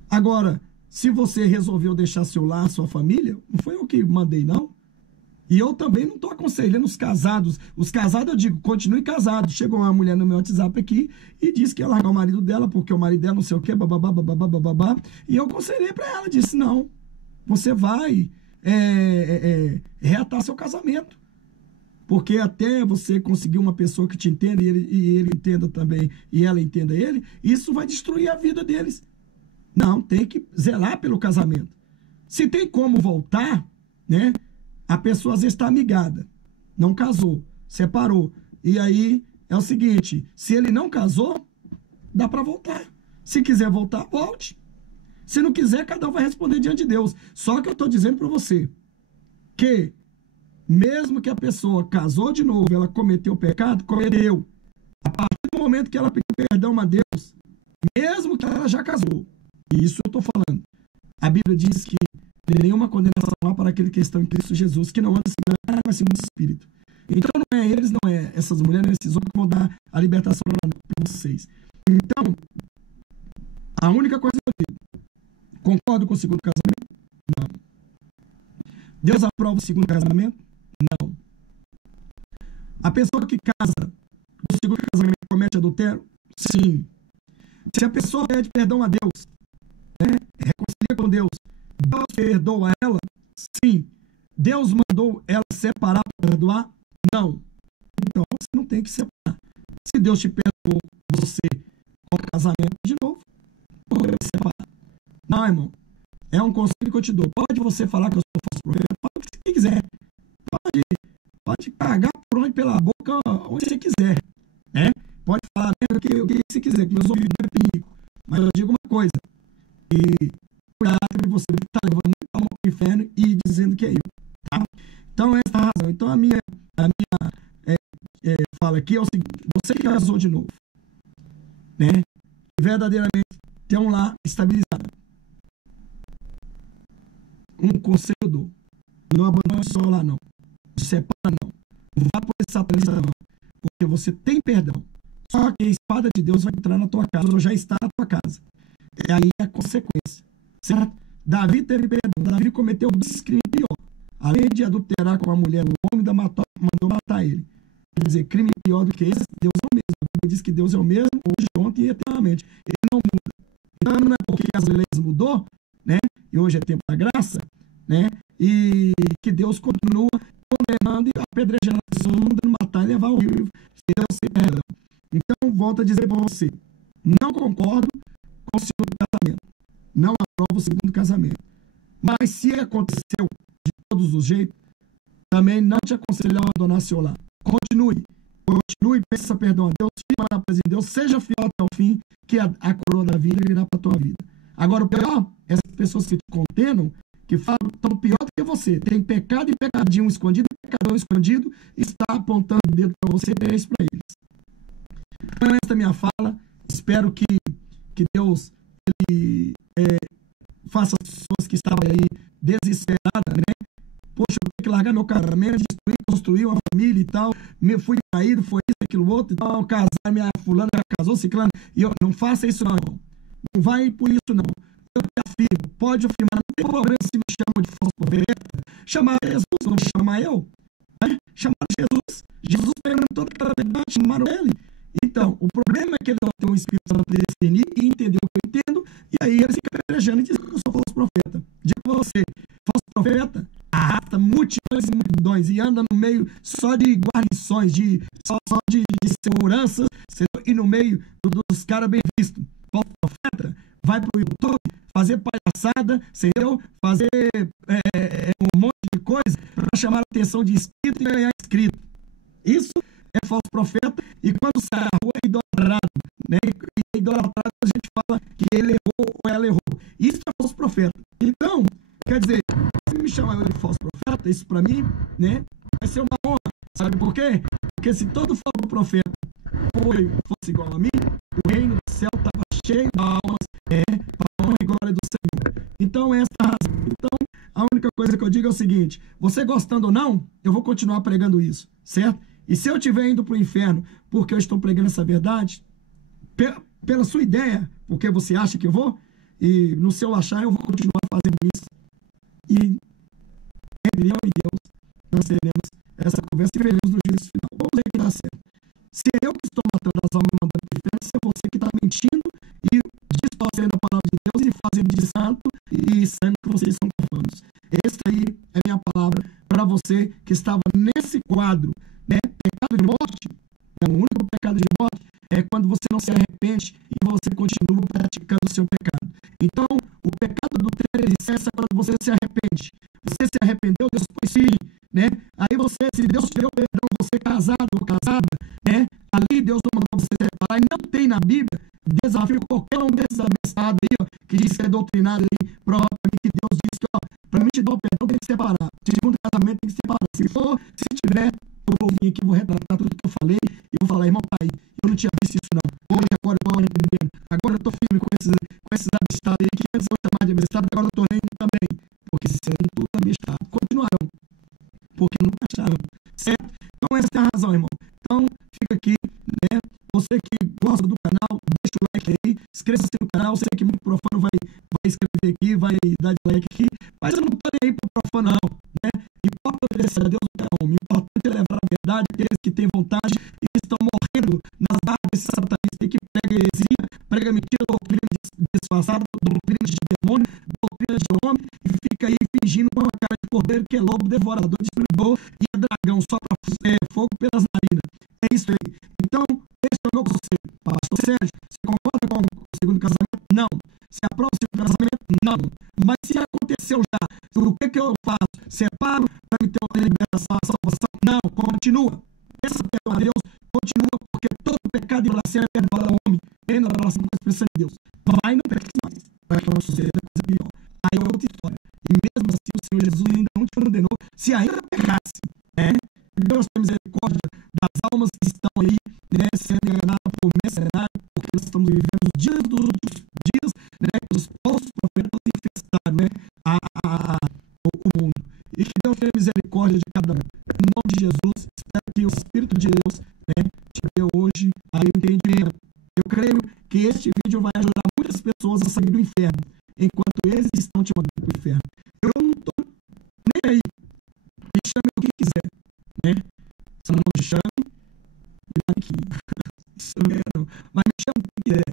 Agora, se você resolveu deixar seu lar, sua família, não foi eu que mandei, não. E eu também não estou aconselhando os casados. Os casados, eu digo, continue casado. Chegou uma mulher no meu WhatsApp aqui e disse que ia largar o marido dela, porque o marido dela não sei o quê, bababá. E eu aconselhei para ela, disse, não, você vai reatar seu casamento. Porque até você conseguir uma pessoa que te entenda e ele entenda também, e ela entenda ele, isso vai destruir a vida deles. Não, tem que zelar pelo casamento. Se tem como voltar, né? A pessoa às vezes está amigada, não casou, separou. E aí é o seguinte, se ele não casou, dá para voltar. Se quiser voltar, volte. Se não quiser, cada um vai responder diante de Deus. Só que eu estou dizendo para você que mesmo que a pessoa casou de novo, ela cometeu o pecado, cometeu. A partir do momento que ela pediu perdão a Deus, mesmo que ela já casou, e isso eu estou falando, a Bíblia diz que nenhuma condenação há para aquele que está em Cristo Jesus, que não anda segundo a carne, mas segundo o Espírito. Então não é eles, não é essas mulheres, esses homens que vão dar a libertação para vocês. Então, a única coisa que eu digo, concordo com o segundo casamento? Não. Deus aprova o segundo casamento? Não. A pessoa que casa no segundo casamento comete adultério? Sim. Se a pessoa pede perdão a Deus, reconcilia com Deus, Deus perdoa ela? Sim. Deus mandou ela separar para perdoar? Não. Então você não tem que separar. Se Deus te perdoou, você com o casamento de novo, por que separar? Não, irmão. É um conselho que eu te dou. Pode você falar que eu sou falso profeta, pode o que você quiser. Pode cagar por onde pela boca, onde você quiser. Né? Pode falar mesmo o que você quiser, que meus ouvidos não é perigo. Mas eu digo uma coisa. E cuidado que você está levando muito alma para o inferno e dizendo que é eu. Tá? Então, essa é a razão. Então, a minha fala aqui é o seguinte: você que casou de novo, né? Verdadeiramente tem um lar estabilizado. Um conselho eu dou: não abandone só lá, não. Não separa, não. Não vá por esse satanista, não. Porque você tem perdão. Só que a espada de Deus vai entrar na tua casa, ou já está na tua casa. E aí é a consequência. Certo? Davi teve perdão. Davi cometeu um crime pior. Além de adulterar com a mulher, o homem mandou matar ele. Quer dizer, crime pior do que esse, Deus é o mesmo. A Bíblia diz que Deus é o mesmo hoje, ontem e eternamente. Ele não muda. Então não é porque as leis mudou, né? E hoje é tempo da graça, né? E que Deus continua condenando e apedrejando a pessoa, mandando matar e levar ao rio. Deus sem perdão. Então, volto a dizer para você, não concordo com o segundo casamento. Não aprovo o segundo casamento. Mas se aconteceu de todos os jeitos, também não te aconselho a abandonar seu lar. Continue. continue, peça perdão a Deus, firma na presença de Deus, seja fiel até o fim, que a coroa da vida virá para a tua vida. Agora, o pior, essas pessoas que te condenam, que falam, estão pior do que você. Tem pecado e pecadinho escondido, pecadão escondido, está apontando o dedo para você, é isso para eles. Então, essa é a minha fala. Espero que Deus ele, faça as pessoas que estavam aí desesperadas, né? Poxa, eu tenho que largar meu casamento, destruir, construir uma família e tal. Fui traído, foi isso, aquilo outro, então, casar, minha fulana já casou, ciclano. E eu, não faça isso não, irmão. Não vai por isso não. Eu te afirmo, pode afirmar, não tem problema se me chamam de falso profeta. Chamar Jesus, não chamar eu. Né? Chamar Jesus. Jesus perguntou toda a verdade, chamaram ele. Então, o problema é que ele não tem um Espírito Santo para discernir e entender o que eu entendo, e aí ele fica pelejando e diz que eu sou falso profeta. Digo para você, falso profeta arrasta multidões e multidões e anda no meio só de guarnições, só de seguranças, e no meio dos caras bem vistos. Falso profeta vai pro YouTube fazer palhaçada, entendeu? Fazer um monte de coisa para chamar a atenção de inscrito e ganhar inscrito. Isso é falso profeta, e quando sai à rua é idolatrado, né? E idolatrado a gente fala que ele errou ou ela errou. Isso é falso profeta. Então, quer dizer, se me chamar de falso profeta, isso para mim, né, vai ser uma honra. Sabe por quê? Porque se todo falso profeta fosse igual a mim, o reino do céu estava cheio de almas, para a honra e glória do Senhor. Então, essa é a razão. Então, a única coisa que eu digo é o seguinte: você gostando ou não, eu vou continuar pregando isso, certo? E se eu estiver indo para o inferno porque eu estou pregando essa verdade, pela sua ideia, porque você acha que eu vou, e no seu achar eu vou continuar fazendo isso. E entre eu e Deus, nós teremos essa conversa e veremos no juízo final. Vamos ver que dá certo. Se é eu que estou matando as almas e mandando para o inferno, se é você que está mentindo e distorcendo a palavra de Deus e fazendo de santo e sendo que vocês são profanos. Essa aí é a minha palavra para você que estava nesse quadro, né? Pecado de morte. O único pecado de morte é quando você não se arrepende e você continua praticando o seu pecado. Então, o pecado do adultério cessa quando você se arrepende. Você se arrependeu, Deus pôs fim, né? Aí você, se Deus te deu perdão, você casado ou casada, né? Ali Deus não mandou você se reparar. E não tem na Bíblia, desafio qualquer um desses abençoados aí, ó, que diz ser doutrinado aí, prova para mim que Deus diz que, ó, para mim te dar o perdão tem que separar. Segundo casamento tem que separar. Se tiver, eu vou vir aqui, vou retratar tudo que eu falei e vou falar, irmão, pai, eu não tinha visto isso não. Hoje, agora eu vou entendendo. Agora eu estou firme com esses abestados aí, que antes eu chamar de abestado, agora eu estou lendo também. Porque se serem tudo abestados, continuarão. Porque nunca acharam. Certo? Então essa é a razão, irmão. Então, fica aqui, né? Você que gosta do canal, deixa o like aí, inscreva-se no canal. Eu sei que muito profano vai escrever aqui, vai dar like aqui, mas eu não estou nem aí para o profano não, né? Importa obedecer a Deus ou não. O importante é levar a verdade àqueles que têm vontade e que estão morrendo nas barras desse satanista que prega heresia, prega mentira, doutrina disfarçada, doutrina de demônio, doutrina de homem, e fica aí fingindo com uma cara de cordeiro que é lobo, devorador, destruidor e é dragão, só para fogo pelas narinas. É isso aí. Então, esse é o meu conselho. Pastor Sérgio, você concorda com o segundo casamento? Não. Se aprova o segundo casamento? Não. Mas se aconteceu já, o que eu faço? Separo para me ter uma libertação, a salvação? Não. Continua. Peça perdão a Deus, continua, porque todo pecado e violação é perdoado ao homem, tendo a relação com a expressão de Deus. Vai, não peques mais. Vai para não suceder coisa pior. Aí é outra história. E mesmo assim, o Senhor Jesus ainda não te condenou, se ainda pecasse, né? Deus tem misericórdia das almas que estão aí, né, sendo enganadas por mercenário, porque nós estamos vivendo os dias dos últimos dias, né, os falsos profetas infestaram, né, o mundo. E que Deus tenha misericórdia de cada um. Em nome de Jesus, espero que o Espírito de Deus, né, te dê hoje aí o entendimento. Eu creio que este vídeo vai ajudar muitas pessoas a sair do inferno, enquanto eles estão te mandando para o inferno. Eu não estou nem aí. Me chame o que quiser, né? Se não me chame, me dá aqui. Isso não. Mas me chame o que quiser.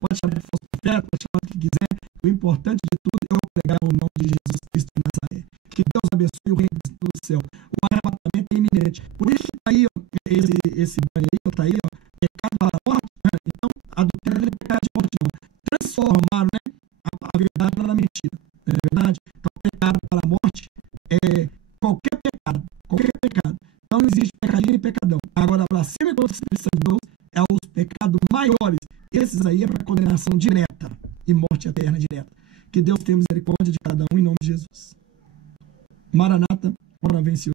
Pode chamar de falso profeta, pode chamar o que quiser. O importante de tudo é eu pregar o nome de Jesus Cristo de Nazaré. Que Deus abençoe o reino do céu. O arrebatamento é iminente. Por isso está aí, ó, esse banho aí, está aí, ó, pecado para a morte. Né? Então, adultério não é pecado de morte, não. Transformaram, né, a verdade na mentira. Não é verdade? Então, pecado para a morte é qualquer pecado. Qualquer pecado. Não existe pecadinho e pecadão. Agora, a blasfêmia contra o Espírito Santo de Deus é os pecados maiores. Esses aí é para condenação direta e morte eterna direta. Que Deus tenha misericórdia de cada um em nome de Jesus. Maranata, ora vem, Senhor.